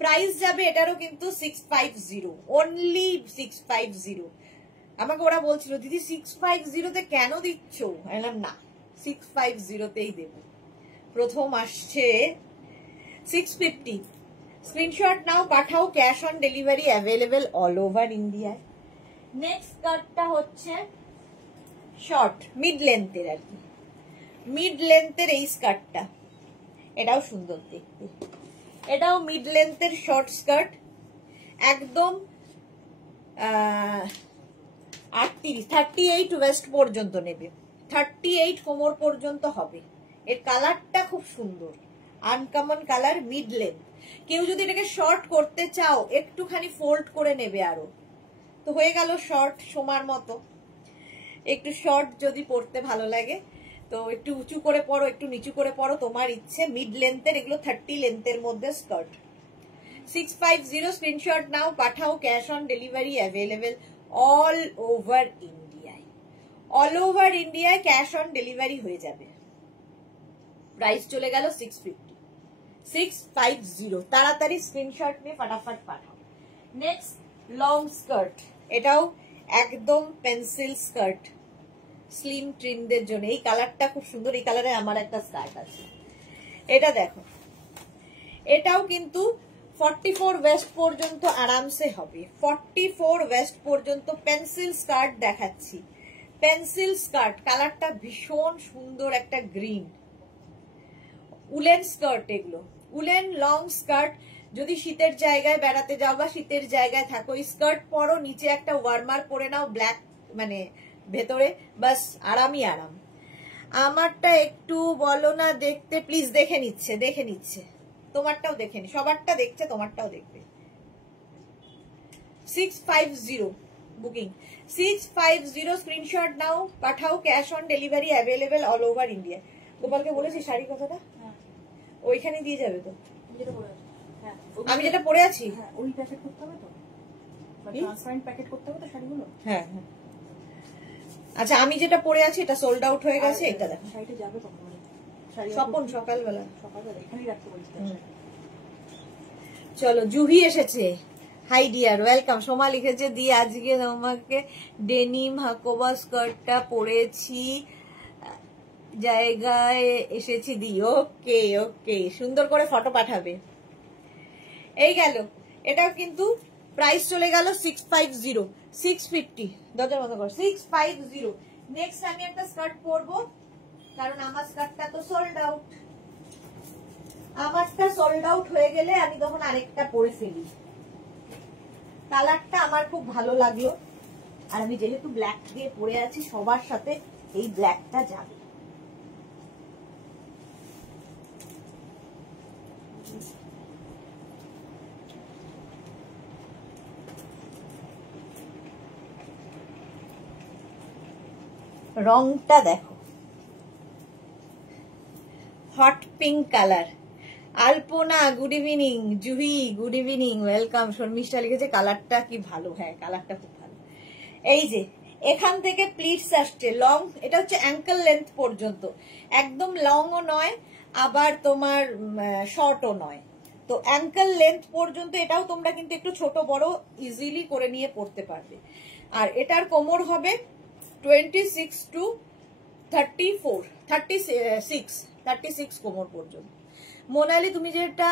প্রাইস যাবে এটারও কিন্তু 650, অনলি 650। আমাকে ওরা বলছিল দিদি 650-তে কেন দিচ্ছ? না, 650-তেই দেব। প্রথম আসছে 650। স্ক্রিনশট নাও, পাঠাও, cash on delivery available all over ইন্ডিয়ায়। নেক্সট কাটটা হচ্ছে শর্ট মিড লেন্থের, আর কি মিড লেন্থের এই স্কার্টটা, এটাও সুন্দর দেখতে। এটাও মিড লেন্থের শর্ট স্কার্ট, একদম 38 ওয়েস্ট পর্যন্ত নেবে। 38 কোমর পর্যন্ত হবে। এর কালারটা খুব সুন্দর, আনকমন কালার, মিড লেন্থ। কেউ যদি এটাকে শর্ট করতে চাও একটুখানি ফোল্ড করে নেবে আরো, তো হয়ে গেল শর্ট সোমার মতো। একটু শর্ট যদি পরতে ভালো লাগে তো একটু উঁচু করে পরো, একটু নিচু করে পরো, তোমার ইচ্ছে। মিড লেন্থের, এগুলো 30 লেন্থের মধ্যে স্কার্ট। 650 স্ক্রিনশট নাও, পাঠাও। Cash on delivery available all over ইন্ডিয়ায়। অল ওভার ইন্ডিয়ায় ক্যাশ অন ডেলিভারি হয়ে যাবে। প্রাইস চলে গেল 650। তাড়াতাড়ি স্ক্রিনশট নিয়ে ফাটাফাট পাঠাও। নেক্সট লং স্কার্ট, এটাও একদম পেন্সিল স্কার্ট, স্লিম ট্রিমদের জন্য। এই কালারটা খুব সুন্দর, এই কালারে আমার একটা স্কার্ট আছে, এটা দেখো। এটাও কিন্তু 44 ওয়েস্ট পর্যন্ত আরামসে হবে। 44 ওয়েস্ট পর্যন্ত পেন্সিল স্কার্ট দেখাচ্ছি। পেন্সিল স্কার্ট, কালারটা ভীষণ সুন্দর, একটা গ্রিন। উলেন স্কার্ট, এগুলো উলেন লং স্কার্ট। যদি শীতের জায়গায় বেড়াতে যাও বা শীতের জায়গায় থাকো, স্কার্ট পরো, নিচে একটা ওয়ার্মার পরে নাও ব্ল্যাক, মানে ভেতরে, বাস আরামই আরাম। আমারটা একটু বলো না দেখতে প্লিজ। দেখে নিচ্ছে, তোমারটাও দেখে নি, সবারটা দেখছে, তোমারটাও দেখবে। 650 বুকিং। 650 স্ক্রিনশট নাও, পাঠাও। Cash on delivery available all over India. গোপালকে বলেছি শাড়ি কথাটা, ওইখানে দিয়ে যাবে তো। আমি যেটা পরে আছি ওই প্যাকেট করতে হবে তো, ট্রান্সপারেন্ট প্যাকেট করতে হবে তো শাড়িগুলো। হ্যাঁ হ্যাঁ, আচ্ছা আমি যেটা পরে আছি এটা সোল্ড আউট হয়ে গেছে। এটা দেখো, শাড়িটা যাবে কখন? স্বপন সকালবেলা এখানেই রাখতে বলছি। চলো, জুহি এসেছে। High deer, welcome. সোমা লিখেছে দি আজকে তোমাকে ডেনিম হাকোবা স্কার্টটা পরেছি, জায়গায় এসেছি দি। ওকে ওকে, সুন্দর করে ফটো পাঠাবে। এই গেল, এটা কিন্তু প্রাইস চলে গেল 650। 650 দরজার মতো কর, 650। নেক্সট আমি একটা স্কার্ট পরবো, কারণ আমার স্কার্টটা তো সোল্ড আউট। আমারটা সোল্ড আউট হয়ে গেলে আমি তখন আরেকটা পরে ফেলি। কালারটা আমার খুব ভালো লাগলো, আর আমি যেহেতু ব্ল্যাক দিয়ে পরে আছি, সবার সাথে এই ব্ল্যাকটা যাবে। রংটা দেখো, hot pink colour. Alpana good evening. Juhi good evening, welcome. Sharmishtha লিখেছে কালারটা কি ভালো। হ্যাঁ, কালারটা খুব ভালো। এই যে এখান থেকে প্লিটস আসছে লং, এটা হচ্ছে অ্যাঙ্কেল লেন্থ পর্যন্ত, একদম লংও নয় আবার তোমার শর্টও নয়, তো অ্যাঙ্কেল লেন্থ পর্যন্ত। এটাও তোমরা কিন্তু একটু ছোট বড় ইজিলি করে নিয়ে পড়তে পারবে। আর এটার কোমর হবে 26 to 34, 36 কোমর পর্যন্ত। মোনালি তুমি যেটা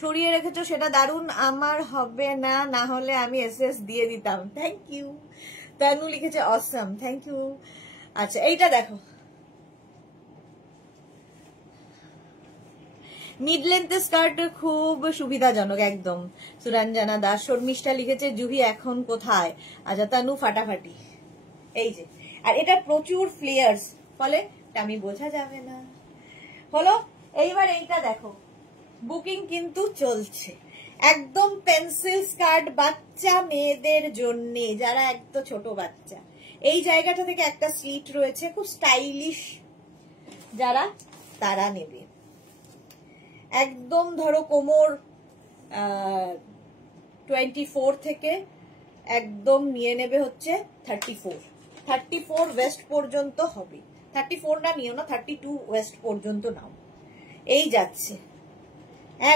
সরিয়ে রেখেছো সেটা দারুণ, আমার হবে না, না হলে আমি এসএস দিয়ে দিতাম। Thank you. তানু লিখেছে অসম, থ্যাংক ইউ। আচ্ছা এইটা দেখো, মিড লেন্থ স্কার্ট খুব সুবিধাজনক একদম। সুরঞ্জনা দাস। শর্মিষ্ঠা লিখেছে জুহি এখন কোথায়? আচ্ছা তানু ফাটাফাটি। এই যে, আর এটা প্রচুর ফ্লেয়ার্স, ফলে আমি বোঝা যাবে না। হলো, এইবার এইটা দেখো, বুকিং কিন্তু চলছে। একদম পেন্সিল স্কার্ট, বাচ্চা মেয়েদের জন্য, যারা একদম ছোট বাচ্চা। এই জায়গাটা থেকে একটা স্লিট রয়েছে, খুব স্টাইলিশ, যারা তারা নেবে। একদম ধরো কোমর 24 থেকে একদম নিয়ে নেবে হচ্ছে 34 ওয়েস্ট পর্যন্ত হবে। 34 না নিও না, 32 ওয়েস্ট পর্যন্ত নাও। এই যাচ্ছে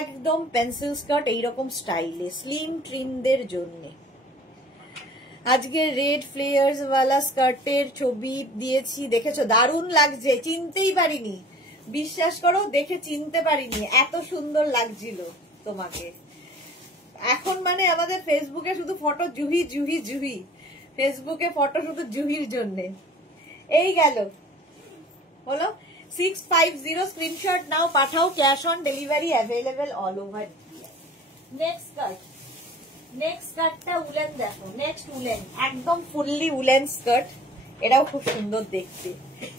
একদম পেন্সিল স্কার্ট, এইরকম স্টাইলে, স্লিম ট্রিমদের জন্য। আজকে রেড ফ্লেয়ার্স ওয়ালা স্কার্টের ছবি দিয়েছি, দেখেছো? দারুণ লাগছে, চিনতেই পারিনি, বিশ্বাস করো, দেখে চিনতে পারিনি, এত সুন্দর লাগছিল তোমাকে। এখন মানে আমাদের ফেসবুকে শুধু ফটো জুহি জুহি জুহি, ফেসবুকে ফটো শুধু জুহির জন্য। এই গেল, হলো 650। স্ক্রিনশট নাও, পাঠাও। Cash on delivery available all over India. Next স্কার্টটা উলেন দেখো। নেক্সট উলেন, একদম ফুললি উলেন স্কার্ট, এটাও খুব সুন্দর দেখতে।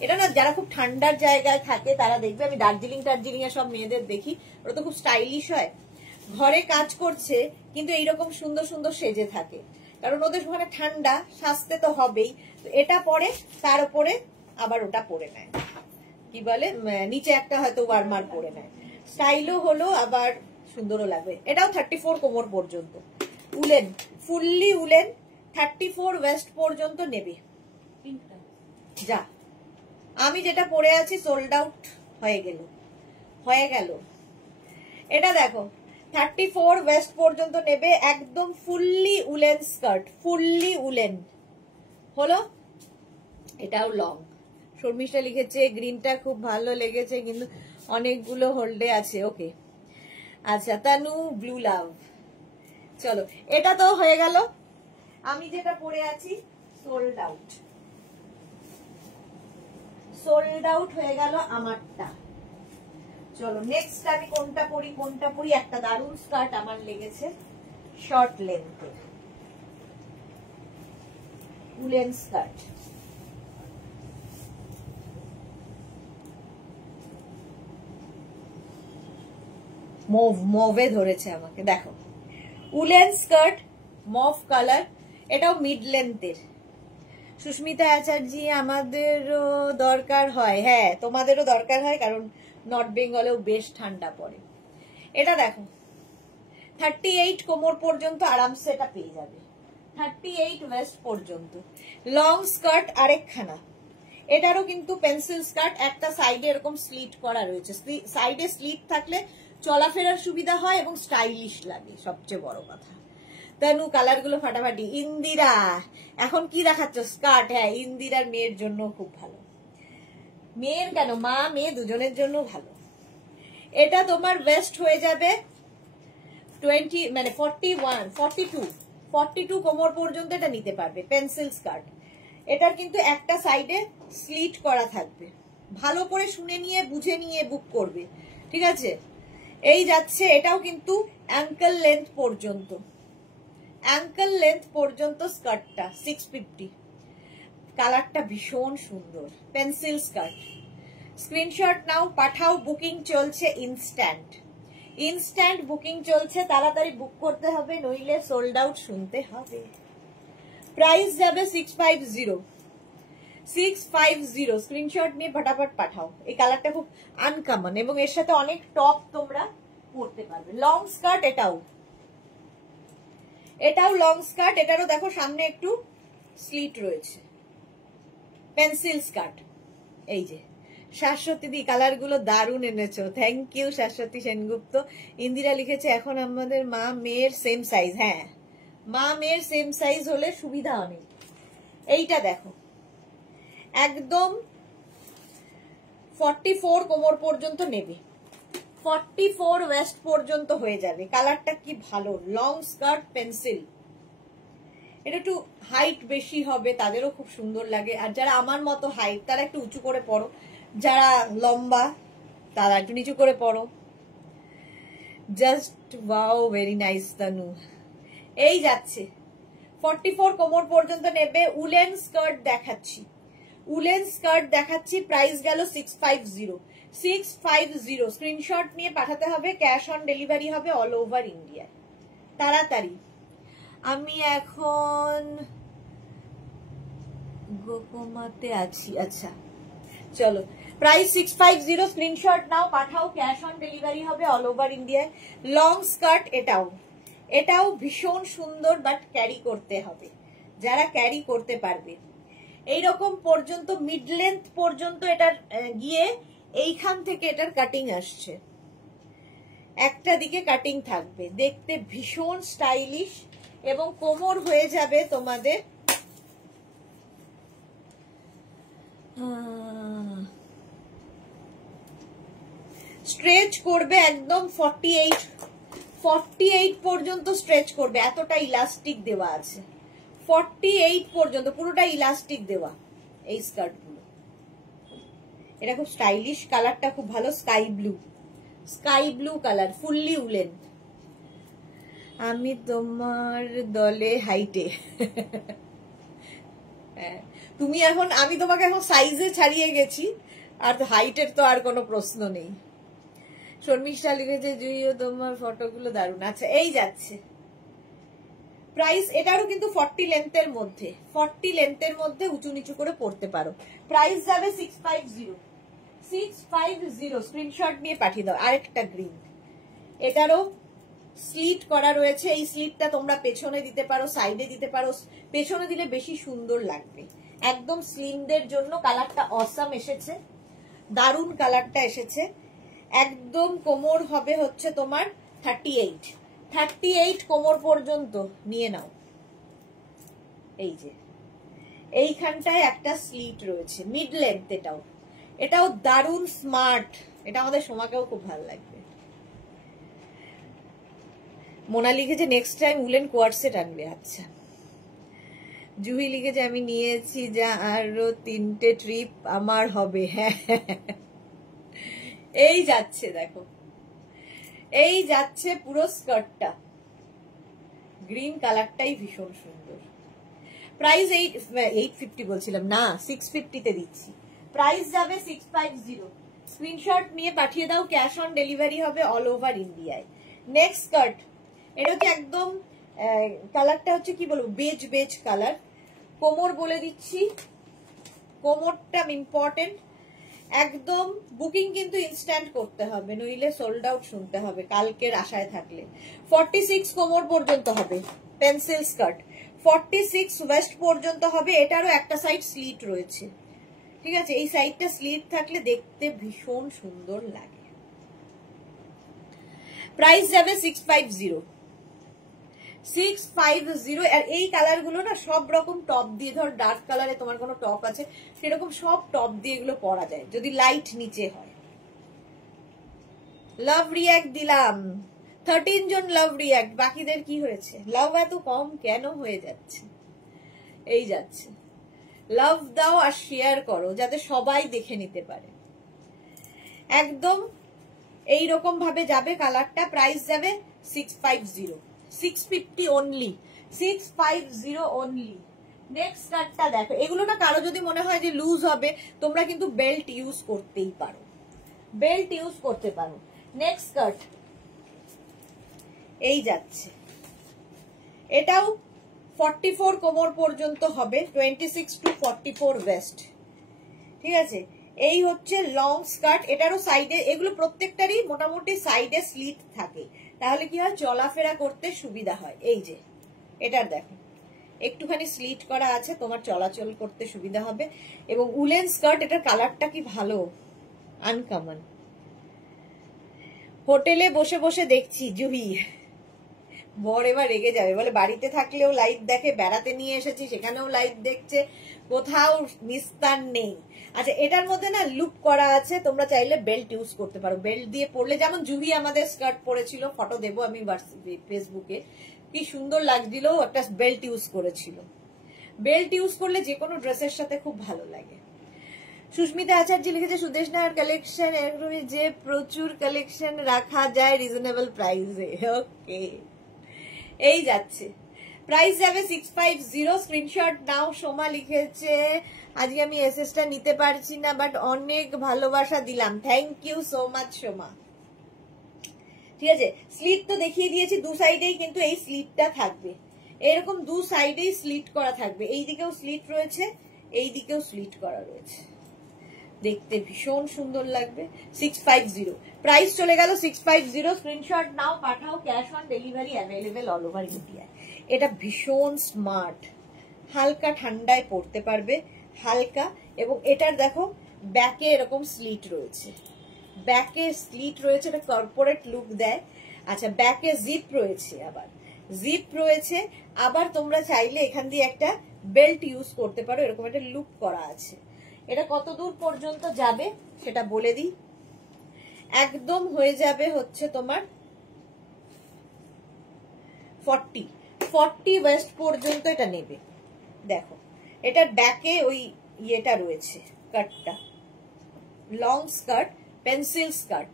এটা না যারা খুব ঠান্ডার জায়গায় থাকে তারা দেখবে, আমি দার্জিলিং এ সব মেয়েদের দেখি, ওরা তো খুব স্টাইলিশ হয়, ঘরে কাজ করছে কিন্তু এইরকম সুন্দর সুন্দর সেজে থাকে, কারণ ওদের ওখানে ঠান্ডা, সাজতে তো হবেই। তো এটা পরে তার উপরে আবার ওটা পরে নেয়, কি বলে নিচে একটা হয়তো ওয়ার্মার পরে নেয়, স্টাইলও হলো আবার সুন্দরও লাগবে। এটাও 34 কোমর পর্যন্ত, উলেন, ফুললি উলেন, 34 ওয়েস্ট পর্যন্ত নেবে। যা, আমি যেটা পরে আছি সোল্ড আউট হয়ে গেল। এটা দেখো 34 ওয়েস্ট পর্যন্ত নেবে, একদম fully woollen skirt, fully woollen হলো। এটাও লং, শর্মিষ্ঠা লিখেছে গ্রিনটা খুব ভালো লেগেছে কিন্তু অনেকগুলো হোল্ডে আছে। ওকে আচ্ছা, তানু ব্লু লাভ। চলো, এটা তো হয়ে গেল। আমি যেটা পরে আছি সোল্ড আউট হয়ে গেল আমারটা। চলো নেক্সট আমি কোনটা পরি, একটা দারুন স্কার্ট আমার লেগেছে, শর্ট লেন্থের উলেন স্কার্ট। মভে ধরেছে আমাকে, দেখো উলেন স্কার্ট, মভ কালার, এটাও মিড লেন্থের। সুস্মিতা আচার্যি, আমাদেরও দরকার হয়, হ্যাঁ তোমাদেরও দরকার হয়, কারণ নর্থ বেঙ্গলেও বেশ ঠান্ডা পড়ে। এটা দেখো 38 কোমর পর্যন্ত আরামসে এটা পেয়ে যাবে, 38 ওয়েস্ট পর্যন্ত। লং স্কার্ট আরেকখানা, এটারও কিন্তু পেন্সিল স্কার্ট, একটা সাইডে এরকম স্লিট করা রয়েছে, সাইডে স্লিট থাকলে চলাফেরার সুবিধা হয় এবং স্টাইলিশ লাগে, সবচেয়ে বড় কথা। তানু কালার গুলো ফাটাফাটি। ইন্দিরা, এখন কি দেখাচ্ছ স্কার্ট? হ্যাঁ, ইন্দিরার মেয়ের জন্য খুব ভালো, মেয়ের কেন, মা মেয়ে দুজনের জন্য ভালো। এটা তোমার ওয়েস্ট হয়ে যাবে 20 মানে 42 কোমর পর্যন্ত এটা নিতে পারবে, পেন্সিল স্কার্ট। এটার কিন্তু একটা সাইডে স্লিট করা থাকবে, ভালো করে শুনে নিয়ে বুঝে নিয়ে বুক করবে, ঠিক আছে? এই যাচ্ছে, এটাও কিন্তু অ্যাঙ্কেল লেন্থ পর্যন্ত স্কার্টটা 650। কালারটা ভীষণ সুন্দর, পেন্সিল স্কার্ট। স্ক্রিনশট নাও, পাঠাও, বুকিং চলছে, ইনস্ট্যান্ট বুকিং চলছে, তাড়াতাড়ি বুক করতে হবে, নইলে সোল্ড আউট শুনতে হবে। প্রাইস যাবে 650, স্ক্রিনশট নিয়ে ফটাফট পাঠাও। এই কালারটা খুব আনকমন এবং এর সাথে অনেক টপ তোমরা পরতে পারবে। লং স্কার্ট, এটাও লং স্কার্ট, এটারও দেখো সামনে একটু স্লিট রয়েছে, পেন্সিল স্কার্ট। এই যে শাশ্বতী দি, কালার গুলো দারুণ এনেছো, থ্যাংক ইউ শাশ্বতী সেনগুপ্ত। ইন্দিরা লিখেছে এখন আমাদের মা মেয়ের সেম সাইজ, হ্যাঁ মা মেয়ের সেম সাইজ হলে সুবিধা অনেক। এইটা দেখো একদম 44 কোমর পর্যন্ত নেবে, 44 ওয়েস্ট পর্যন্ত হয়ে যাবে। কালারটা কি ভালো, লং স্কার্ট পেন্সিল। এটা একটু হাইট বেশি হবে তাদেরও খুব সুন্দর লাগে, আর যারা আমার মতো হাইট তারা একটু উঁচু করে পরো, যারা লম্বা তারা একটু নিচু করে পরো। Just wow, very nice Tanu. এই যাচ্ছে 44 কোমর পর্যন্ত নেবে। উলেন স্কার্ট দেখাচ্ছি, প্রাইস গেল 650। স্ক্রিনশট নিয়ে পাঠাতে হবে, ক্যাশ অন ডেলিভারি হবে অল ওভার ইন্ডিয়া। তাড়াতাড়ি। আমি এখন গোকোমাতে আছি, আচ্ছা চলো। প্রাইস 650, স্ক্রিনশট নাও, পাঠাও, ক্যাশ অন ডেলিভারি হবে অল ওভার ইন্ডিয়ায়। লং স্কার্ট, এটাও ভীষণ সুন্দর, বাট ক্যারি করতে হবে, যারা ক্যারি করতে পারবে। এইরকম পর্যন্ত মিড লেন্থ পর্যন্ত এটার গিয়ে এইখান থেকে এটার কাটিং আসছে, একটা দিকে কাটিং থাকবে, দেখতে ভীষণ স্টাইলিশ এবং কোমর হয়ে যাবে তোমাদের স্ট্রেচ করবে একদম 48 পর্যন্ত স্ট্রেচ করবে, এতটা ইলাস্টিক দেওয়া আছে। 48 পর্যন্ত পুরোটা ইলাস্টিক দেওয়া এই স্কার্ট গুলো। এটা খুব স্টাইলিশ, কালারটা খুব ভালো, sky blue colour, fully woollen. আমি তোমার দলে হাইটে, তুমি এখন, আমি তোমাকে এখন সাইজে ছাড়িয়ে গেছি, আর হাইটের তো আর কোনো প্রশ্ন নেই। শর্মিষ্ঠা লিখেছে জুইও তোমার ফটোগুলো দারুণ। আচ্ছা এই যাচ্ছে প্রাইস, এটারও কিন্তু 40 লেন্থের মধ্যে, 40 লেন্থের মধ্যে উঁচু নিচু করে পড়তে পারো। প্রাইস যাবে 650, 650। স্ক্রিনশট নিয়ে পাঠিয়ে দাও। আরেকটা গ্রিন, এটারও স্লিট করা রয়েছে। এই স্লিটটা তোমরা পেছনে দিতে পারো, সাইডে দিতে পারো। পেছনে দিলে বেশি সুন্দর লাগবে। একদম স্লিমদের জন্য কালারটা অসাম এসেছে, দারুণ কালারটা এসেছে। একদম কোমর হবে হচ্ছে তোমার 38 কোমর পর্যন্ত নিয়ে নাও। এই যে এইখানটায় একটা স্লিট রয়েছে, মিড লেন্থ। এটাও দারুণ স্মার্ট। এটা আমাদের সোমাকেও খুব ভালো লাগবে। মোনা লিখেছে নেক্সট টাইম উলেন কোয়ার্টসেট আনবে। আচ্ছা, জুহি লিখেছে আমি নিয়েছি যা, আরো 3টে ট্রিপ আমার হবে। হ্যাঁ এই যাচ্ছে, দেখো এই যাচ্ছে পুরো স্কার্টটা। গ্রিন কালারটাই ভীষণ সুন্দর। প্রাইস 850 বলছিলাম না, 650-তে দিচ্ছি। প্রাইস যাবে 650। স্ক্রিনশট নিয়ে পাঠিয়ে দাও, ক্যাশ অন ডেলিভারি হবে অল ওভার ইন্ডিয়ায়। নেক্সট স্কার্ট, এটা হচ্ছে একদম কালারটা হচ্ছে কি বলবো, বেজ বেজ কালার। কোমর বলে দিচ্ছি, কোমরটা ইম্পর্টেন্ট। একদম বুকিং কিন্তু ইনস্ট্যান্ট করতে হবে, নইলে সোল্ড আউট শুনতে হবে কালকের আশায় থাকলে। 46 কোমর পর্যন্ত হবে, পেন্সিল স্কার্ট। 46 ওয়েস্ট পর্যন্ত হবে। এটারও একটা সাইড স্লিট রয়েছে, ঠিক আছে? এই সাইডটা স্লিট থাকলে দেখতে ভীষণ সুন্দর লাগে। প্রাইস যাবে 650। আর এই কালার গুলো না সব রকম টপ দিয়ে, ধর ডার্ক কালারে তোমার কোনো টপ আছে সেরকম সব টপ দিয়ে এগুলো পরা যায় যদি লাইট নিচে হয়। লাভ রিয়াক্ট দিলাম, 13 জন লাভ রিয়াক্ট। বাকিদের কি হয়েছে? লাভ এত কম কেন হয়ে যাচ্ছে? এই যাচ্ছে, লাভ দাও আর শেয়ার করো যাতে সবাই দেখে নিতে পারে। একদম এইরকম ভাবে যাবে কালারটা। প্রাইস যাবে 650, 650 অনলি, 650 অনলি। নেক্সট কার্ডটা দেখো, এগুলো না কারো যদি মনে হয় যে লুজ হবে, তোমরা কিন্তু বেল্ট ইউজ করতেই পারো, বেল্ট ইউজ করতে পারো। নেক্সট কার্ড এই যাচ্ছে, এটাও 44 কোমর পর্যন্ত হবে, 26 to 44 ওয়েস্ট, ঠিক আছে? এই হচ্ছে লং স্কার্ট। এটারও সাইডে, এগুলো প্রত্যেকটারই মোটামুটি সাইডে স্লিট থাকে, তাহলে কি হয় চলাফেরা করতে সুবিধা হয়। এই যে এটার দেখো একটুখানি স্লিট করা আছে, তোমার চলাচল করতে সুবিধা হবে। এবং উলেন স্কার্ট, এটার কালারটা কি ভালো, আনকমন। হোটেলে বসে বসে দেখছি জুহি, বর এবার রেগে যাবে, বলে বাড়িতে থাকলেও লাইট দেখে, বেড়াতে নিয়ে এসেছি সেখানেও লাইট দেখছে, কোথাও নিস্তার নেই। আচ্ছা, এটার মধ্যে না লুপ করা আছে, তোমরা চাইলে বেল্ট ইউজ করতে পারো। বেল্ট দিয়ে পরলে, যেমন জুহি আমাদের স্কার্ট পরেছিল, ফটো দেবো আমি ফেসবুকে, কি সুন্দর লাগছিল, একটা বেল্ট ইউজ করেছিল। বেল্ট ইউজ করলে যে কোনো ড্রেসের সাথে খুব ভালো লাগে। সুস্মিতা আচার্য লিখেছে সুদেশনার কালেকশন এরকমই যে প্রচুর কালেকশন রাখা যায় রিজনেবল প্রাইসে। ওকে, এই যাচ্ছে, প্রাইস যাবে 650। স্ক্রিনশট নাও। সোমা লিখেছে আজকে আমি এসএসটা নিতে পারছি না, বাট অনেক ভালোবাসা দিলাম। Thank you so much Soma. ঠিক আছে, স্লিট তো দেখিয়ে দিয়েছি, দু সাইডেই কিন্তু এই স্লিটটা থাকবে, এরকম দু সাইডেই স্লিট করা থাকবে। এই দিকেও স্লিট রয়েছে, এই দিকেও স্লিট করা রয়েছে, দেখতে ভীষণ সুন্দর লাগবে। 650, প্রাইস চলে গেল 650। স্ক্রিনশট নাও, পাঠাও, cash on delivery available all over India. এটা ভীষণ স্মার্ট, হালকা ঠান্ডায় পরতে পারবে, হালকা। এবং এটার দেখো ব্যাকে এরকম স্লিট রয়েছে, ব্যাকে স্লিট রয়েছে, এটা কর্পোরেট লুক দেয়। আচ্ছা, ব্যাকে জিপ রয়েছে, আবার জিপ রয়েছে, আবার তোমরা চাইলে এখান দিয়ে একটা বেল্ট ইউজ করতে পারো, এরকম একটা লুক করা আছে। এটা কত দূর পর্যন্ত যাবে সেটা বলে দিই, একদম হয়ে যাবে হচ্ছে তোমার 40 ওয়েস্ট পর্যন্ত এটা নেবে। দেখো এটার ব্যাকে ওই ইয়েটা রয়েছে, কাটটা, long skirt, pencil skirt.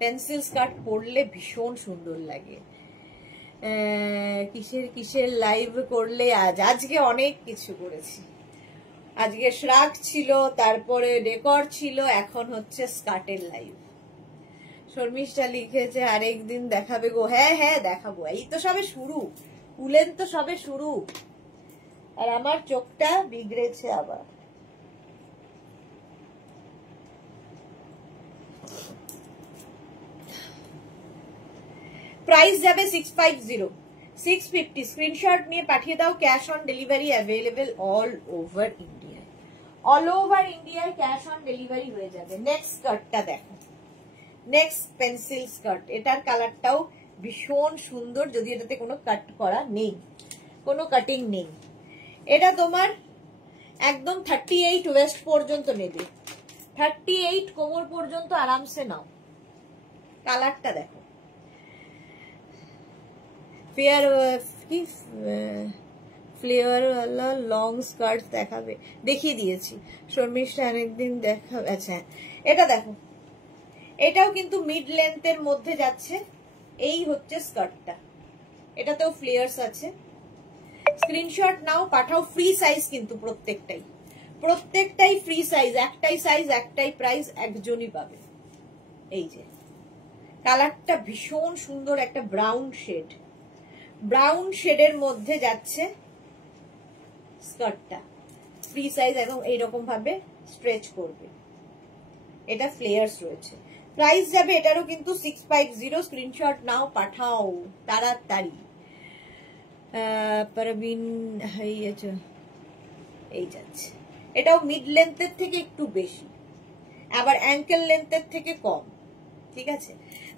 Pencil skirt পরলে ভীষণ সুন্দর লাগে। কিসের কিসের লাইভ করলে আজকে অনেক কিছু করেছি, আজকে শ্রাগ ছিল, তারপরে ডেকর ছিল, এখন হচ্ছে স্কার্টের লাইভ। শর্মিষ্ঠা লিখেছে আরেকদিন দেখাবে গো। হ্যাঁ হ্যাঁ দেখাবো, এই তো সবে শুরু, উলেন তো সবে শুরু। আর আমার চোখটা বিগড়েছে আবার। প্রাইস যাবে 650 650। স্ক্রিনশট নিয়ে পাঠিয়ে দাও। Cash on delivery available all over ইন্ডিয়ায়। অল ওভার ইন্ডিয়ায় ক্যাশ অন ডেলিভারি হয়ে যাবে। নেক্সট স্কার্টটা দেখো, নেক্সট পেন্সিল স্কার্ট। এটার কালারটাও ভীষণ সুন্দর, যদি এটাতে কোনো কাট করা নেই, কোনো কাটিং নেই। এটা তোমার একদম 38 ওয়েস্ট পর্যন্ত নেবে, 38 কোমর পর্যন্ত আরামসে নাও। কালারটা দেখো, ফেয়ার কি ফ্লেভার ওয়ালা লং স্কার্ট দেখাবে, দেখিয়ে দিয়েছি। শর্মিষ্ঠা অনেকদিন দেখা। আচ্ছা এটা দেখো, এটাও কিন্তু মিড লেন্থের মধ্যে যাচ্ছে। এই হচ্ছে স্কার্টটা, এটাতেও ফ্লেয়ার্স আছে। স্ক্রিনশট নাও, পাঠাও। ফ্রি সাইজ কিন্তু প্রত্যেকটাই, প্রত্যেকটাই ফ্রি সাইজ। একটাই সাইজ, একটাই প্রাইস, একজনই পাবে। এই যে কালারটা ভীষণ সুন্দর, একটা ব্রাউন শেড, ব্রাউন শেডের মধ্যে যাচ্ছে স্কার্টটা। ফ্রি সাইজ এবং এইরকম ভাবে স্ট্রেচ করবে। এটা ফ্লেয়ার্স রয়েছে। প্রাইস যাবে এটারও কিন্তু 650। স্ক্রিনশট নাও, পাঠাও তাড়াতাড়ি। পারবিন এই যাচ্ছে। এটাও মিড লেন্থের থেকে একটু বেশি, আবার অ্যাঙ্কেল লেন্থের থেকে কম। ঠিক আছে,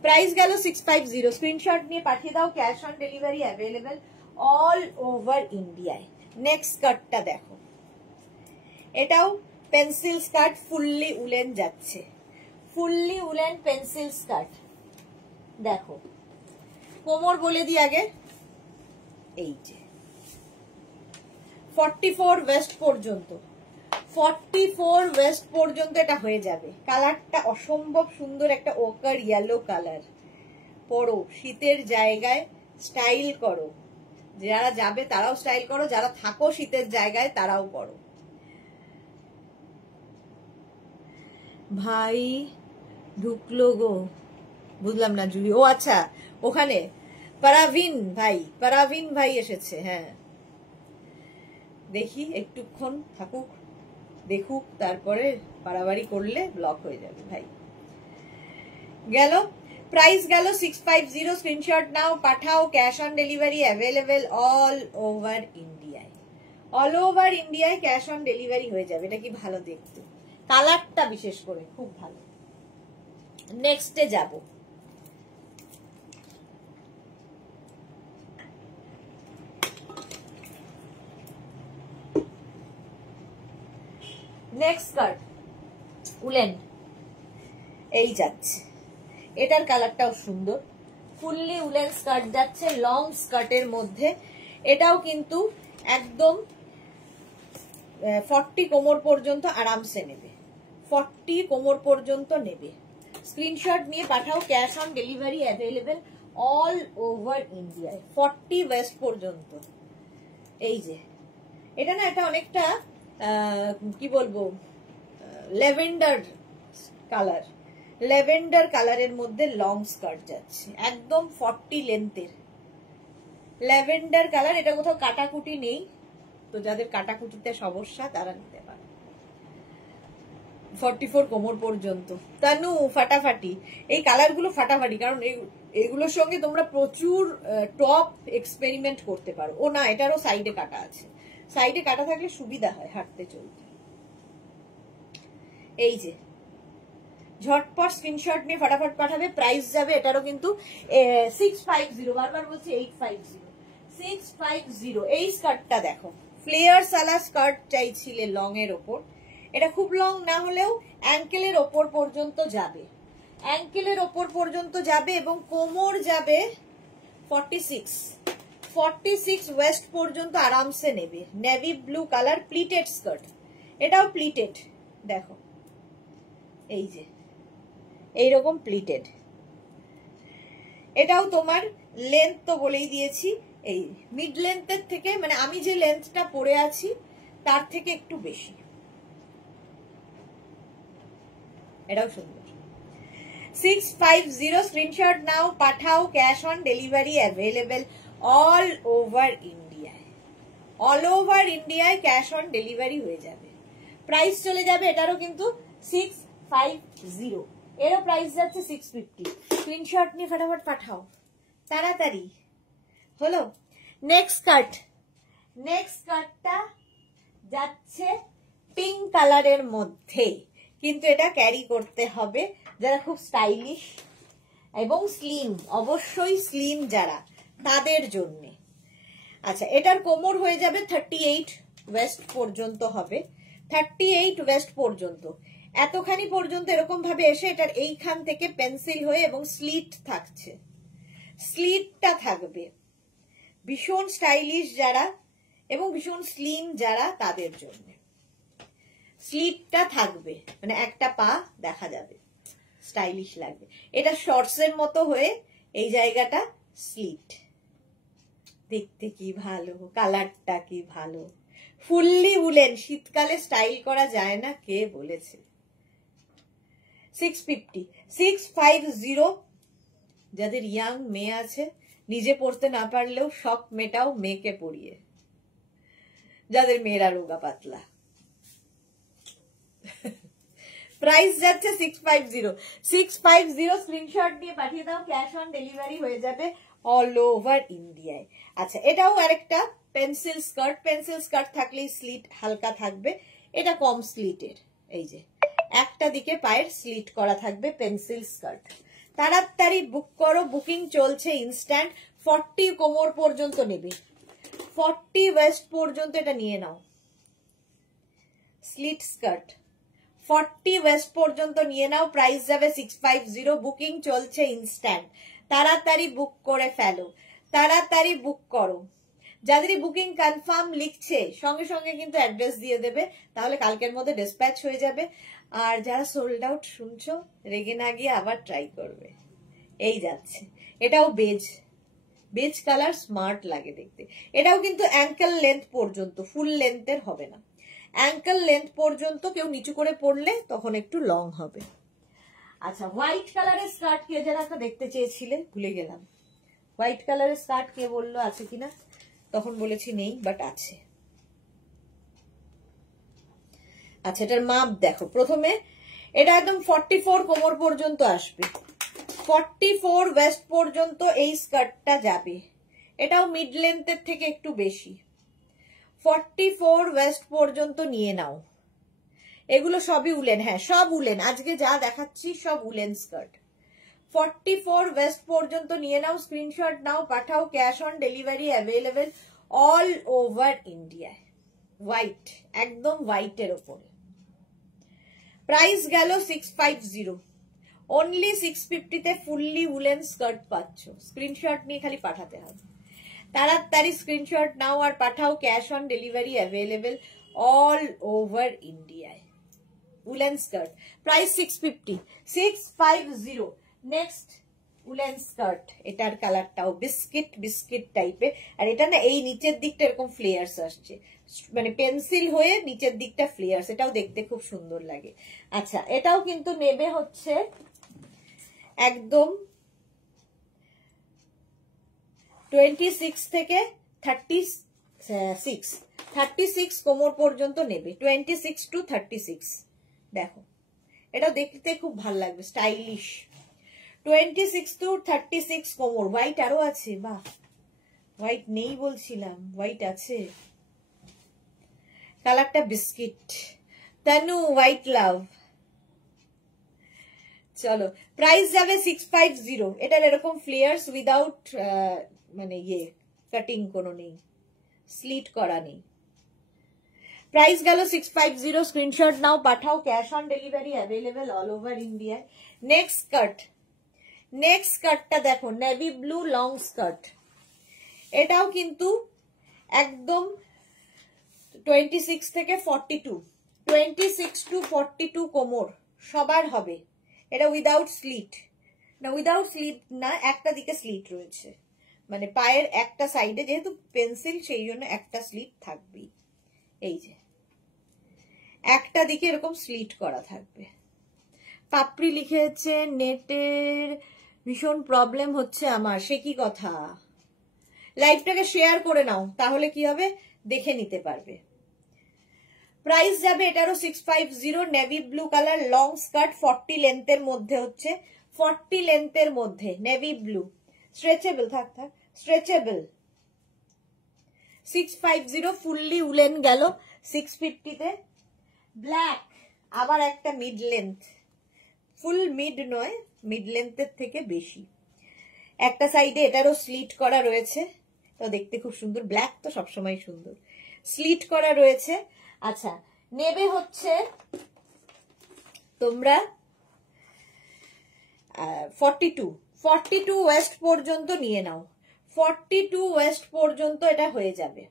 প্রাইস গেল 650। স্ক্রিনশট নিয়ে পাঠিয়ে দাও। Cash on delivery available all over ইন্ডিয়ায়। নেক্সট স্কার্টটা দেখো, এটাও পেন্সিল স্কার্ট, ফুললি উলেন যাচ্ছে। ফুললি উলেন পেন্সিল স্কার্ট দেখো। কোমর বলে দিই আগে, এই যে 44 ওয়েস্ট পর্যন্ত, 44 ওয়েস্ট পর্যন্ত এটা হয়ে যাবে। কালারটা অসম্ভব সুন্দর, একটা ওকার ইয়েলো কালার। পরো, শীতের জায়গায় স্টাইল করো। যারা যাবে তারাও স্টাইল করো, যারা থাকো শীতের জায়গায় তারাও করো। ভাই ঢুকলো গো, বুঝলাম না জুলি। ও আচ্ছা, ওখানে পারাভিন ভাই, পারাভিন ভাই এসেছে। হ্যাঁ দেখি একটুক্ষণ থাকুক, দেখুক, তারপরে বাড়াবাড়ি করলে ব্লক হয়ে যাবে ভাই। গেল, প্রাইস গেল 650। স্ক্রিনশট নাও, পাঠাও। Cash on delivery available all over ইন্ডিয়ায়। অল ওভার ইন্ডিয়ায় ক্যাশ অন ডেলিভারি হয়ে যাবে। এটা কি ভালো দেখতে, কালারটা বিশেষ করে খুব ভালো। নেক্সটে যাব। নেক্সট স্কার্ট উলেন, এই যাচ্ছে। এটার কালারটাও সুন্দর, ফুললি উলেন স্কার্ট যাচ্ছে লং স্কার্টের মধ্যে। এটাও কিন্তু একদম 40 কোমর পর্যন্ত আরামসে নেবে, 40 কোমর পর্যন্ত নেবে। স্ক্রিনশট নিয়ে পাঠাও। Cash on delivery available all over ইন্ডিয়ায়, 40 ওয়েস্ট পর্যন্ত। এই যে এটা না, এটা অনেকটা কি বলবো, ল্যাভেন্ডার কালার, ল্যাভেন্ডার কালারের মধ্যে লং স্কার্ট যাচ্ছে, একদম 40 লেন্থের ল্যাভেন্ডার কালার। এটা কোথাও কাটাকুটি নেই, তো যাদের কাটাকুটিতে সমস্যা তারা নিতে পারে। 44 কোমর পর্যন্ত। তানু ফাটাফাটি, এই কালারগুলো ফাটাফাটি, কারণ এগুলোর সঙ্গে তোমরা প্রচুর টপ এক্সপেরিমেন্ট করতে পারো। ও না, এটারও সাইডে কাটা আছে, সাইডে কাটা থাকলে সুবিধা হয় হাঁটতে চলতে। এই যে ঝটপট স্ক্রিনশট নিয়ে ফটাফট পাঠাবে। প্রাইস যাবে এটারও কিন্তু 650, বারবার বলছি 850, 650। এই স্কার্টটা দেখো, ফ্লেয়ার সালা স্কার্ট চাইছিলে লং এর ওপর। এটা খুব লং না হলেও অ্যাঙ্কেলের ওপর পর্যন্ত যাবে, অ্যাঙ্কেলের ওপর পর্যন্ত যাবে এবং কোমর যাবে 46 ওয়েস্ট পর্যন্ত আরামসে নেবে। Navy blue colour, pleated skirt. এটাও প্লিটেড দেখো, এই যে এইরকম প্লিটেড। এটাও তোমার লেন্থ তো বলেই দিয়েছি, এই মিড লেন্থের থেকে, মানে আমি যে লেন্থটা পরে আছি তার থেকে একটু বেশি। এটাও সুন্দর। 650 স্ক্রিনশট নাও, পাঠাও, cash on delivery available all over ইন্ডিয়ায়। অল ওভার ইন্ডিয়ায় ক্যাশ অন ডেলিভারি হয়ে যাবে। প্রাইস চলে যাবে এটারও কিন্তু 650, এরও প্রাইস যাচ্ছে 650। স্ক্রিনশট নিয়ে ফটাফট পাঠাও তাড়াতাড়ি। হলো নেক্সট কাট। নেক্সট কাটটা যাচ্ছে পিঙ্ক কালারের মধ্যে, কিন্তু এটা ক্যারি করতে হবে যারা খুব স্টাইলিশ এবং স্লিম, অবশ্যই স্লিম যারা, তাদের জন্যে। আচ্ছা, এটার কোমর হয়ে যাবে 38 ওয়েস্ট পর্যন্ত হবে, 38 ওয়েস্ট পর্যন্ত। এতখানি পর্যন্ত এরকম ভাবে এসে এটার এইখান থেকে পেন্সিল হয়ে এবং স্লিট থাকছে, স্লিটটা থাকবে। ভীষণ স্টাইলিশ যারা এবং ভীষণ স্লিম যারা, তাদের জন্য স্লিটটা থাকবে, মানে একটা পা দেখা যাবে, স্টাইলিশ লাগবে। এটা শর্টস এর মতো হয়ে এই জায়গাটা স্লিট, দেখতে কি ভালো, কালারটা কি ভালো। ফুললি উলেন, শীতকালে স্টাইল করা যায় না, কে বলেছে। 650 যাদের ইয়াং মেয়ে আছে, নিজে পড়তে না পারলেও শখ মেটাও মেয়েকে পড়িয়ে, যাদের মেয়েরা রোগা পাতলা। প্রাইস যাচ্ছে 650 স্ক্রিনশট দিয়ে পাঠিয়ে দাও, ক্যাশ অন ডেলিভারি হয়ে যাবে অল ওভার ইন্ডিয়ায়। আচ্ছা, এটাও আরেকটা পেন্সিল স্কার্ট। পেন্সিল স্কার্ট থাকলেই স্লিট হালকা থাকবে, এটা কম স্লিটের। এই যে একটা দিকে পায়ের স্লিট করা থাকবে, পেন্সিল স্কার্ট। তাড়াতাড়ি বুক করো, বুকিং চলছে ইনস্ট্যান্ট। 40 কোমর পর্যন্ত নেবে, 40 ওয়েস্ট পর্যন্ত এটা নিয়ে নাও। স্লিট স্কার্ট 40 ওয়েস্ট পর্যন্ত নিয়ে নাও, প্রাইস যাবে 650। বুকিং চলছে ইনস্ট্যান্ট, তাড়াতাড়ি বুক করে ফেলো, তাড়াতাড়ি বুক করো। যাদেরই বুকিং কনফার্ম লিখছে সঙ্গে সঙ্গে কিন্তু অ্যাড্রেস দিয়ে দেবে, তাহলে কালকের মধ্যে ডিসপ্যাচ হয়ে যাবে। আর যারা সোল্ড আউট শুনছো, রেগে না গিয়ে আবার ট্রাই করবে। এই যাচ্ছে, এটাও বেজ, বেজ কালার, স্মার্ট লাগে দেখতে। এটাও কিন্তু অ্যাঙ্কেল লেন্থ পর্যন্ত, ফুল লেন্থের হবে না, অ্যাঙ্কেল লেন্থ পর্যন্ত। কেউ নিচু করে পড়লে তখন একটু লং হবে। আচ্ছা, হোয়াইট কালারের স্কার্ট কে যেন একটা দেখতে চেয়েছিলে, ভুলে গেলাম। হোয়াইট কালারের স্কার্ট কে বললো আছে কিনা, তখন বলেছি নেই, বাট আছে। আচ্ছা, এটার মাপ দেখো। প্রথমে এটা একদম 44 কোমর পর্যন্ত আসবে, 44 ওয়েস্ট পর্যন্ত এই স্কার্টটা যাবে। এটাও মিড লেন্থের থেকে একটু বেশি। 44 ওয়েস্ট পর্যন্ত নিয়ে নাও। এগুলো সবই উলেন, হ্যাঁ সব উলেন, আজকে যা দেখাচ্ছি সব উলেন স্কার্ট। 44 ওয়েস্ট পর্যন্ত নিয়ে নাও, স্ক্রিনশট নাও, পাঠাও, cash on delivery available all over ইন্ডিয়ায়। হোয়াইট, একদম হোয়াইটের ওপরে। প্রাইস গেল 650, অনলি 650-তে ফুললি উলেন স্কার্ট পাচ্ছ। স্ক্রিনশট নিয়ে খালি পাঠাতে হবে, তাড়াতাড়ি স্ক্রিনশট নাও আর পাঠাও, cash on delivery available all over ইন্ডিয়ায়। Woollen skirt, price 650। Next woollen skirt, এটার কালারটাও বিস্কিট বিস্কিট টাইপের। আর এটা না, এই নিচের দিকটা এরকম ফ্লেয়ার্স আসছে, মানে পেন্সিল হয়ে নিচের দিকটা ফ্লেয়ার্স, এটাও দেখতে খুব সুন্দর লাগে। আচ্ছা, এটাও কিন্তু নেবে হচ্ছে একদম 26 থেকে 36 কোমর পর্যন্ত নেবে, 26 to 36। দেখো, এটা দেখতে খুব ভালো লাগবে, স্টাইলিশ। 26 to 36 কোমর। হোয়াইট আরো আছে, বাহ, হোয়াইট নেই বলছিলাম, হোয়াইট আছে। কালারটা বিস্কিট। তানু, হোয়াইট লাভ। চলো, প্রাইস যাবে 650। এটার এরকম ফ্লেয়ার্স উইদাউট মানে ইয়ে কাটিং কোনো নেই, স্লিট করা নেই। প্রাইস গেল 650, স্ক্রিনশট নাও, পাঠাও, cash on delivery available all over India. Next skirt, next স্কার্টটা দেখো, নেভি ব্লু লং স্কার্ট। এটাও কিন্তু একদম 26 থেকে 42, 26 to 42 কোমর সবার হবে। এটা উইদাউট স্লিট না, উইদাউট স্লিট না, একটা দিকে স্লিট রয়েছে, মানে পায়ের একটা সাইডে, যেহেতু পেন্সিল সেই জন্য একটা স্লিট থাকবেই। এই যে একটা দিকে এরকম স্লিট করা থাকবে। পাপড়ি লিখেছে নেটের ভীষণ প্রবলেম হচ্ছে আমার, সে কি কথা? লাইভটাকে শেয়ার করে নাও, তাহলে কি হবে দেখে নিতে পারবে। প্রাইস যাবে এটারও 650, navy blue colour, long skirt, 40 লেন্থের মধ্যে হচ্ছে, 40 লেন্থের মধ্যে নেভি ব্লু, স্ট্রেচেবল, থাক স্ট্রেচেবল। 650 ফুললি উলেন গেল 650-তে। ব্ল্যাক, আবার একটা মিড লেন্থ, ফুল মিড নয়, মিড লেন্থের থেকে বেশি। একটা সাইডে এটারও স্লিট করা রয়েছে, তো দেখতে খুব সুন্দর, ব্ল্যাক তো সবসময় সুন্দর, স্লিট করা রয়েছে। আচ্ছা, নেবে হচ্ছে তোমরা 42 ওয়েস্ট পর্যন্ত নিয়ে নাও, 42 ওয়েস্ট পর্যন্ত এটা হয়ে যাবে।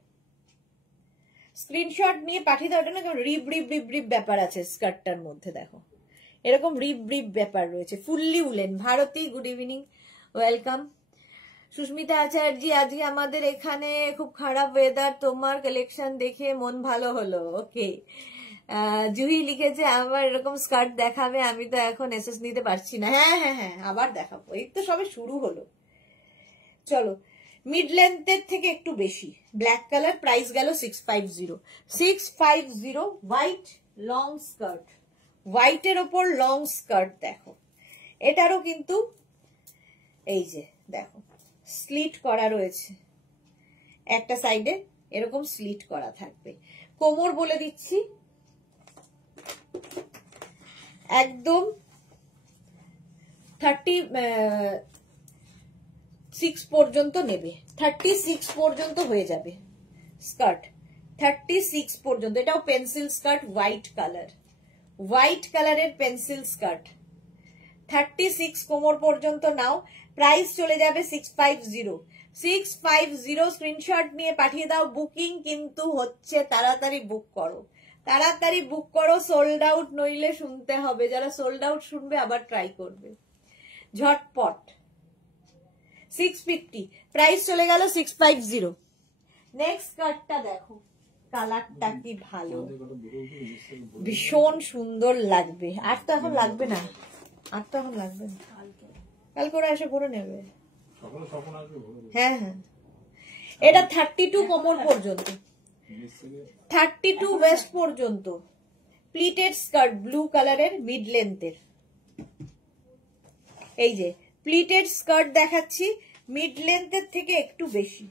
স্ক্রিনশট নিয়ে পাঠিয়ে দাও। এটা না কেমন রিব রিব রিব রিব ব্যাপার আছে স্কার্টটার মধ্যে, দেখো এরকম রিব রিব ব্যাপার রয়েছে, fully woollen. Bharati, good evening, welcome. Susmita Acharya, আজকে আমাদের এখানে খুব খারাপ ওয়েদার, তোমার কালেকশন দেখে মন ভালো হলো। ওকে। জুহি লিখেছে আমার এরকম স্কার্ট দেখাবে, আমি তো এখন এসএস নিতে পারছি না। হ্যাঁ হ্যাঁ হ্যাঁ, আবার দেখাবো, এই তো সবে শুরু হলো। চলো, মিড লেন্থের থেকে একটু বেশি, ব্ল্যাক কালার, প্রাইস গেল 650, হোয়াইট লং স্কার্ট, হোয়াইটের ওপর লং স্কার্ট। দেখো এটারও কিন্তু এই যে দেখো স্লিট করা রয়েছে, একটা সাইডে এরকম স্লিট করা থাকবে। কোমর বলে দিচ্ছি একদম 36 পর্যন্ত নেবে, 36 পর্যন্ত হয়ে যাবে স্কার্ট, 36 পর্যন্ত। এটাও pencil skirt, white colour, white কালারের পেন্সিল স্কার্ট, 36 কোমর পর্যন্ত নাও। প্রাইস চলে যাবে 650, স্ক্রিনশট নিয়ে পাঠিয়ে দাও। বুকিং কিন্তু হচ্ছে, তাড়াতাড়ি বুক করো, তাড়াতাড়ি বুক করো, সোল্ড আউট নইলে শুনতে হবে। যারা সোল্ড আউট শুনবে আবার ট্রাই করবে, ঝটপট। 650, প্রাইস চলে গেল 650। নেক্সট কার্ডটা দেখো, কালারটা কি ভালো, ভীষণ সুন্দর লাগবে। আর তো এখন লাগবে না, আর তো এখন লাগবে না, কালকে ওরা এসে ভরে নেবে। হ্যাঁ হ্যাঁ, এটা 32 কোমর পর্যন্ত, 32 ওয়েস্ট পর্যন্ত, প্লিটেড স্কার্ট, ব্লু কালারের, মিড লেন্থের। এই যে প্লিটেড স্কার্ট দেখাচ্ছি, মিড লেন্থের থেকে একটু বেশি।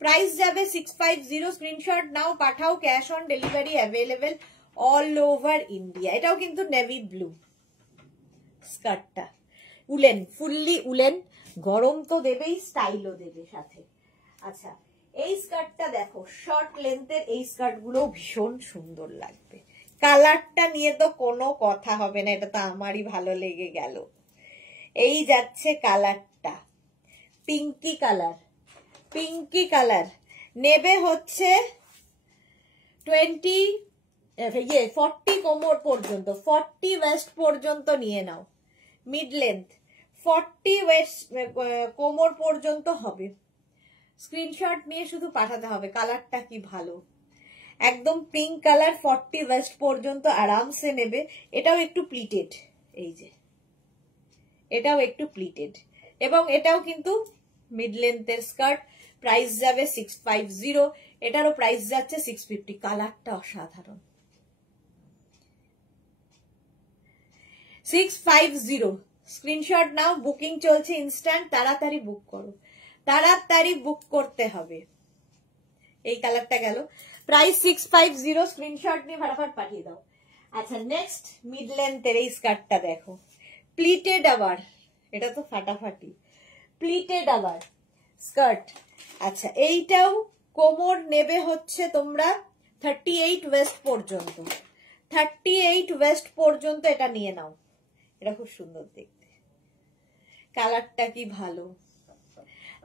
প্রাইস যাবে 650, স্ক্রিনশট নাও, পাঠাও, cash on delivery available all over India. এটাও কিন্তু নেভি ব্লু স্কার্টটা, উলেন, ফুললি উলেন, গরম তো দেবেই, স্টাইলও দেবে সাথে। আচ্ছা, এই স্কার্টটা দেখো, শর্ট লেন্থের এই স্কার্ট গুলো ভীষণ সুন্দর লাগবে। কালারটা নিয়ে তো কোনো কথা হবে না, এটা তো আমারই ভালো লেগে গেল। এই যাচ্ছে কালারটা, পিঙ্কি কালার, পিঙ্কি কালার। নেবে হচ্ছে 40 কোমর পর্যন্ত, 40 ওয়েস্ট পর্যন্ত নিয়ে নাও, মিড লেন্থ 40 ওয়েস্ট কোমর পর্যন্ত হবে। স্ক্রিনশট নিয়ে শুধু পাঠাতে হবে। কালারটা কি ভালো, একদম পিঙ্ক কালার, 40 ওয়েস্ট পর্যন্ত আরামসে নেবে। এটাও একটু প্লিটেড, এই যে এটাও একটু প্লিটেড, এবং এটাও কিন্তু মিড লেন্থের স্কার্ট। প্রাইস যাবে 650, এটারও প্রাইস যাচ্ছে 650। কালারটা অসাধারণ, 650। স্ক্রিনশট নাও, বুকিং চলছে ইনস্ট্যান্ট, তাড়াতাড়ি বুক করো, তাড়াতাড়ি বুক করতে হবে। এই কালারটা গেল, প্রাইস 650, স্ক্রিনশট নিয়ে ফটাফট পাঠিয়ে দাও। আচ্ছা, নেক্সট মিড লেন্থের এই স্কার্টটা দেখো, প্লিটেড আবার, এটা তো ফাটাফাটি, প্লিটেড আবার স্কার্ট। আচ্ছা, এইটাও কোমর নেবে হচ্ছে তোমরা 38 ওয়েস্ট পর্যন্ত, 38 ওয়েস্ট পর্যন্ত এটা নিয়ে নাও। এটা খুব সুন্দর দেখতে, কালারটা কি ভালো,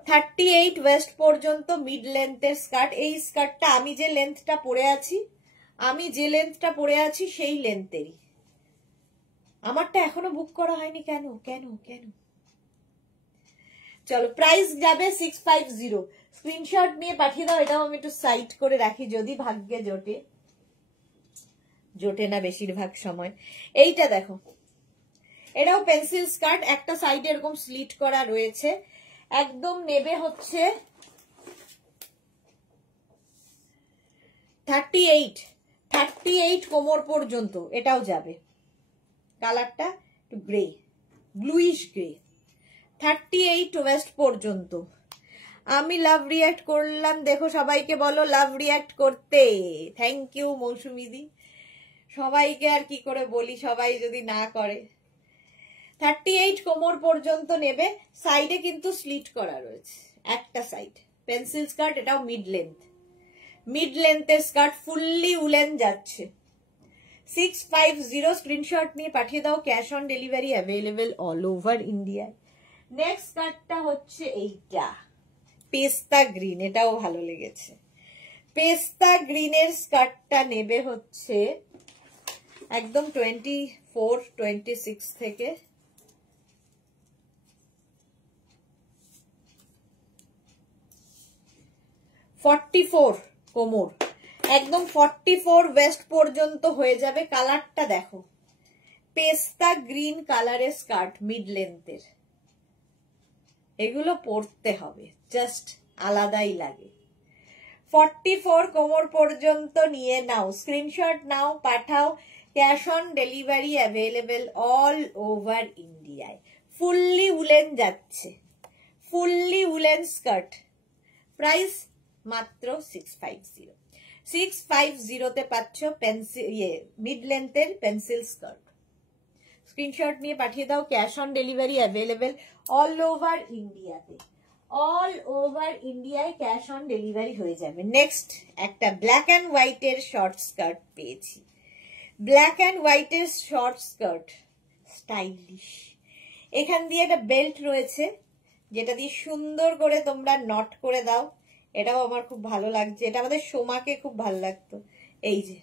38 ওয়েস্ট পর্যন্ত মিড লেন্থের স্কার্ট। এই স্কার্টটা আমি যে লেন্থটা পরে আছি, সেই লেন্থেরই। আমারটা এখনো বুক করা হয়নি, কেন কেন কেন? চলো, প্রাইস যাবে 650, স্ক্রিনশট নিয়ে পাঠিয়ে দাও। এটাও আমি একটু সাইড করে রাখি, যদি ভাগ্যে জোটে না বেশিরভাগ সময়। এইটা দেখো, এটাও পেন্সিল স্কার্ট, একটা সাইডে এরকম স্লিট করা রয়েছে। একদম নেবে হচ্ছে 38 কোমর পর্যন্ত, এটাও যাবে। কালারটা একটু গ্রে, ব্লুইশ গ্রে। 38 ওয়েস্ট পর্যন্ত। আমি লাভ রিয়াক্ট করলাম, দেখো সবাইকে বলো লাভ রিয়াক্ট করতে। থ্যাংক ইউ মৌসুমিদি। সবাইকে আর কি করে বলি, সবাই যদি না করে। 38 কোমর পর্যন্ত নেবে, সাইডে কিন্তু স্লিট করা রয়েছে একটা সাইড। পেন্সিল স্কার্ট, এটাও মিড লেন্থের স্কার্ট, ফুললি উলেন যাচ্ছে। 650 স্ক্রিনশট নিয়ে পাঠিয়ে দাও, cash on delivery available all over ইন্ডিয়ায়। নেক্সট স্কার্টটা হচ্ছে এইটা পেস্তা গ্রিন, এটাও ভালো লেগেছে। পেস্তা গ্রিনের স্কার্টটা নেবে হচ্ছে একদম 24-26 থেকে। $44 কোমর, একদম 44 ওয়েস্ট পর্যন্ত হয়ে যাবে। কালারটা দেখো, পেস্তা গ্রিন কালারের স্কার্ট, মিড লেন্থের। এগুলো পরতে হবে, জাস্ট আলাদাই লাগে। 44 কোমর পর্যন্ত নিয়ে নাও, স্ক্রিনশট নাও, পাঠাও, cash on delivery available all over ইন্ডিয়ায়। ফুললি উলেন যাচ্ছে, ফুললি উলেন স্কার্ট। প্রাইস মাত্র 650 পাচ্ছ পেন্সিল মিড লেন্থের পেন্সিল স্কার্ট। স্ক্রিনশট নিয়ে পাঠিয়ে দাও, cash on delivery available all over ইন্ডিয়াতে। অল ওভার ইন্ডিয়ায় ক্যাশ অন ডেলিভারি হয়ে যাবে। নেক্সট একটা ব্ল্যাক অ্যান্ড হোয়াইটের শর্ট স্কার্ট পেয়েছি। ব্ল্যাক অ্যান্ড হোয়াইটের শর্ট স্কার্ট, স্টাইলিশ। এখান দিয়ে একটা বেল্ট রয়েছে, যেটা দিয়ে সুন্দর করে তোমরা নট করে দাও। এটাও আমার খুব ভালো লাগছে, এটা আমাদের সোমাকে খুব ভালো লাগতো। এই যে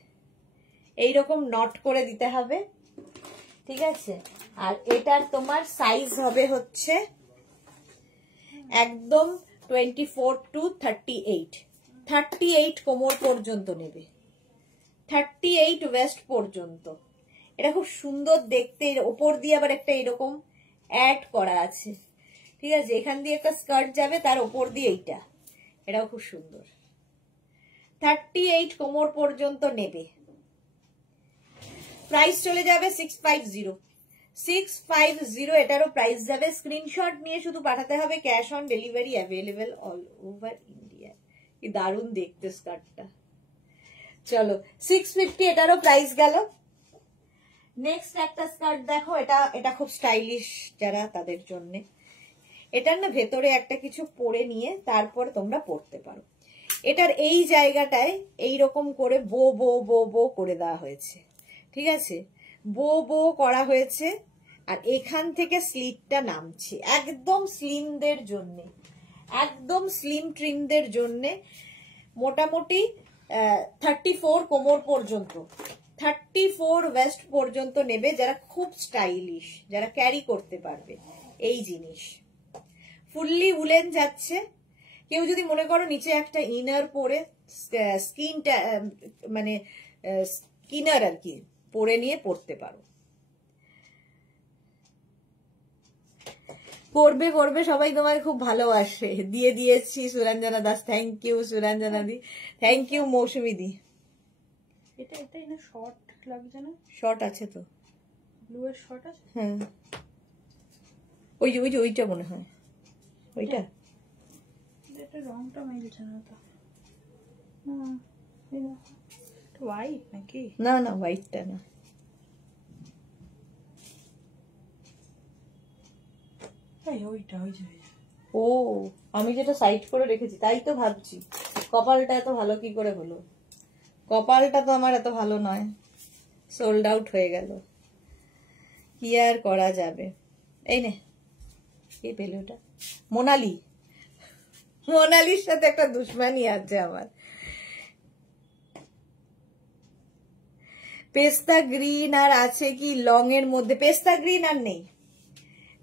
এইরকম নট করে দিতে হবে, ঠিক আছে। আর এটার তোমার সাইজ হবে হচ্ছে একদম 24-38। 38 কোমর পর্যন্ত নেবে, 38 ওয়েস্ট পর্যন্ত। এটা খুব সুন্দর দেখতে, ওপর দিয়ে আবার একটা এরকম অ্যাড করা আছে, ঠিক আছে। এখান দিয়ে একটা স্কার্ট যাবে, তার ওপর দিয়ে এইটা, এটাও খুব সুন্দর। 38 কোমর পর্যন্ত নেবে। প্রাইস চলে যাবে 650। এটারও প্রাইস যাবে। স্ক্রিনশট নিয়ে শুধু পাঠাতে হবে, cash on delivery available all over India. কি দারুণ দেখতে স্কার্টটা। চলো 650 এটারও প্রাইস গেল। নেক্সট একটা স্কার্ট দেখো, এটা খুব স্টাইলিশ যারা, তাদের জন্য। এটার না ভেতরে একটা কিছু পরে নিয়ে তারপর তোমরা পরতে পারো। এটার এই জায়গাটায় এইরকম করে বো বো বো বো করে দেওয়া হয়েছে, ঠিক আছে। বো বো করা হয়েছে, আর এখান থেকে স্লিটটা নামছে। একদম স্লিমদের জন্য, একদম স্লিম ট্রিমদের জন্য। মোটামুটি 34 কোমর পর্যন্ত, 34 ওয়েস্ট পর্যন্ত নেবে যারা খুব স্টাইলিশ, যারা ক্যারি করতে পারবে এই জিনিস। ফুললি উলেন যাচ্ছে। কেউ যদি মনে করো নিচে একটা ইনার পরে স্কিনটা মানে স্কিনার আর কি পরে নিয়ে পড়তে পারো। পড়বে পড়বে, সবাই তোমাকে খুব ভালোবাসে। দিয়ে দিয়েছি Suranjana Das, thank you Suranjana di, thank you Mousumi di. এটাই না শর্ট লাগছে না? শর্ট আছে তো, ব্লু এর শর্ট আছে। হ্যাঁ ওইটা মনে হয় ওইটা। এটা রংটা মিলছে না তো। হোয়াইট নাকি? না না, হোয়াইটটা না। ওইটা ও, আমি যেটা সাইড করে রেখেছি তাই তো ভাবছি কপালটা এত ভালো কি করে হলো। কপালটা তো আমার এত ভালো নয়, সোল্ড আউট হয়ে গেল, কি আর করা যাবে। এই নে, কে পেলে ওটা? মোনালির সাথে একটা দুশ্মনী আছে আমার। পেস্তা গ্রিন আর আছে কি লং এর মধ্যে? পেস্তা গ্রিন আর নেই।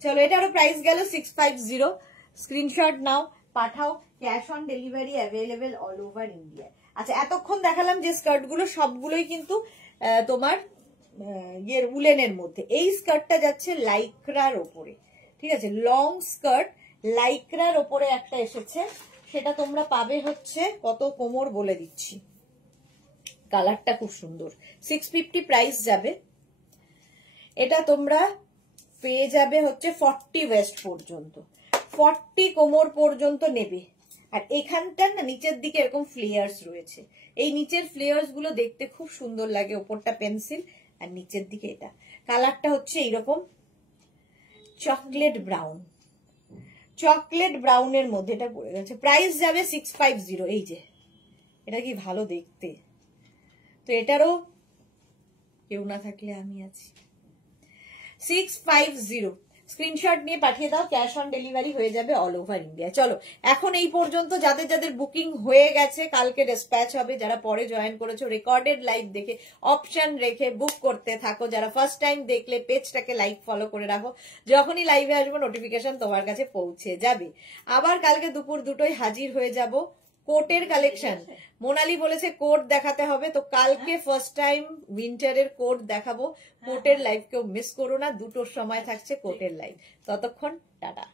চলো এটারও প্রাইস গেল 650। স্ক্রিনশট নাও, পাঠাও, cash on delivery available all over India. আচ্ছা, এতক্ষণ দেখালাম যে স্কার্ট গুলো সবগুলোই কিন্তু তোমার ইয়ের উলেনের মধ্যে। এই স্কার্টটা যাচ্ছে লাইক্রার ওপরে, ঠিক আছে, লং স্কার্ট লাইক্রার ওপরে একটা এসেছে, সেটা তোমরা পাবে হচ্ছে কত কোমর বলে দিচ্ছি, কালারটা খুব সুন্দর, 650 প্রাইস যাবে। এটা তোমরা পেয়ে যাবে হচ্ছে 40 ওয়েস্ট পর্যন্ত, 40 কোমর পর্যন্ত নেবে। আর এখানটা না নিচের দিকে এরকম ফ্লেয়ার্স রয়েছে, এই নিচের ফ্লেয়ার্স গুলো দেখতে খুব সুন্দর লাগে, ওপরটা পেন্সিল আর নিচের দিকে এটা। কালারটা হচ্ছে এইরকম চকলেট ব্রাউন, চকলেট ব্রাউনের মধ্যে এটা পড়ে গেছে। প্রাইস যাবে 650। এই যে এটা কি ভালো দেখতে, তো এটারও কেউ না থাকলে আমি আছি। 650 স্ক্রিনশট নিয়ে পাঠিয়ে দাও, ক্যাশ অন ডেলিভারি হয়ে যাবে অল ওভার ইন্ডিয়া। চলো এখন এই পর্যন্ত যাদের যাদের বুকিং হয়ে গেছে কালকে ডিসপ্যাচ হবে, যারা পরে জয়েন করেছো রেকর্ডেড লাইভ দেখে অপশন রেখে বুক করতে থাকো, যারা ফার্স্ট টাইম দেখলে পেজটাকে লাইক ফলো করে রাখো, যখনই লাইভে আসবো নোটিফিকেশন তোমার কাছে পৌঁছে যাবে। আবার কালকে দুপুর 2টোয় হাজির হয়ে যাব কোটের কালেকশন। মোনালি বলেছে কোট দেখাতে হবে, তো কালকে ফার্স্ট টাইম উইন্টারের কোট দেখাবো। কোটের লাইভ কেউ মিস করো না, 2টোর সময় থাকছে কোটের লাইভ। ততক্ষণ টাটা।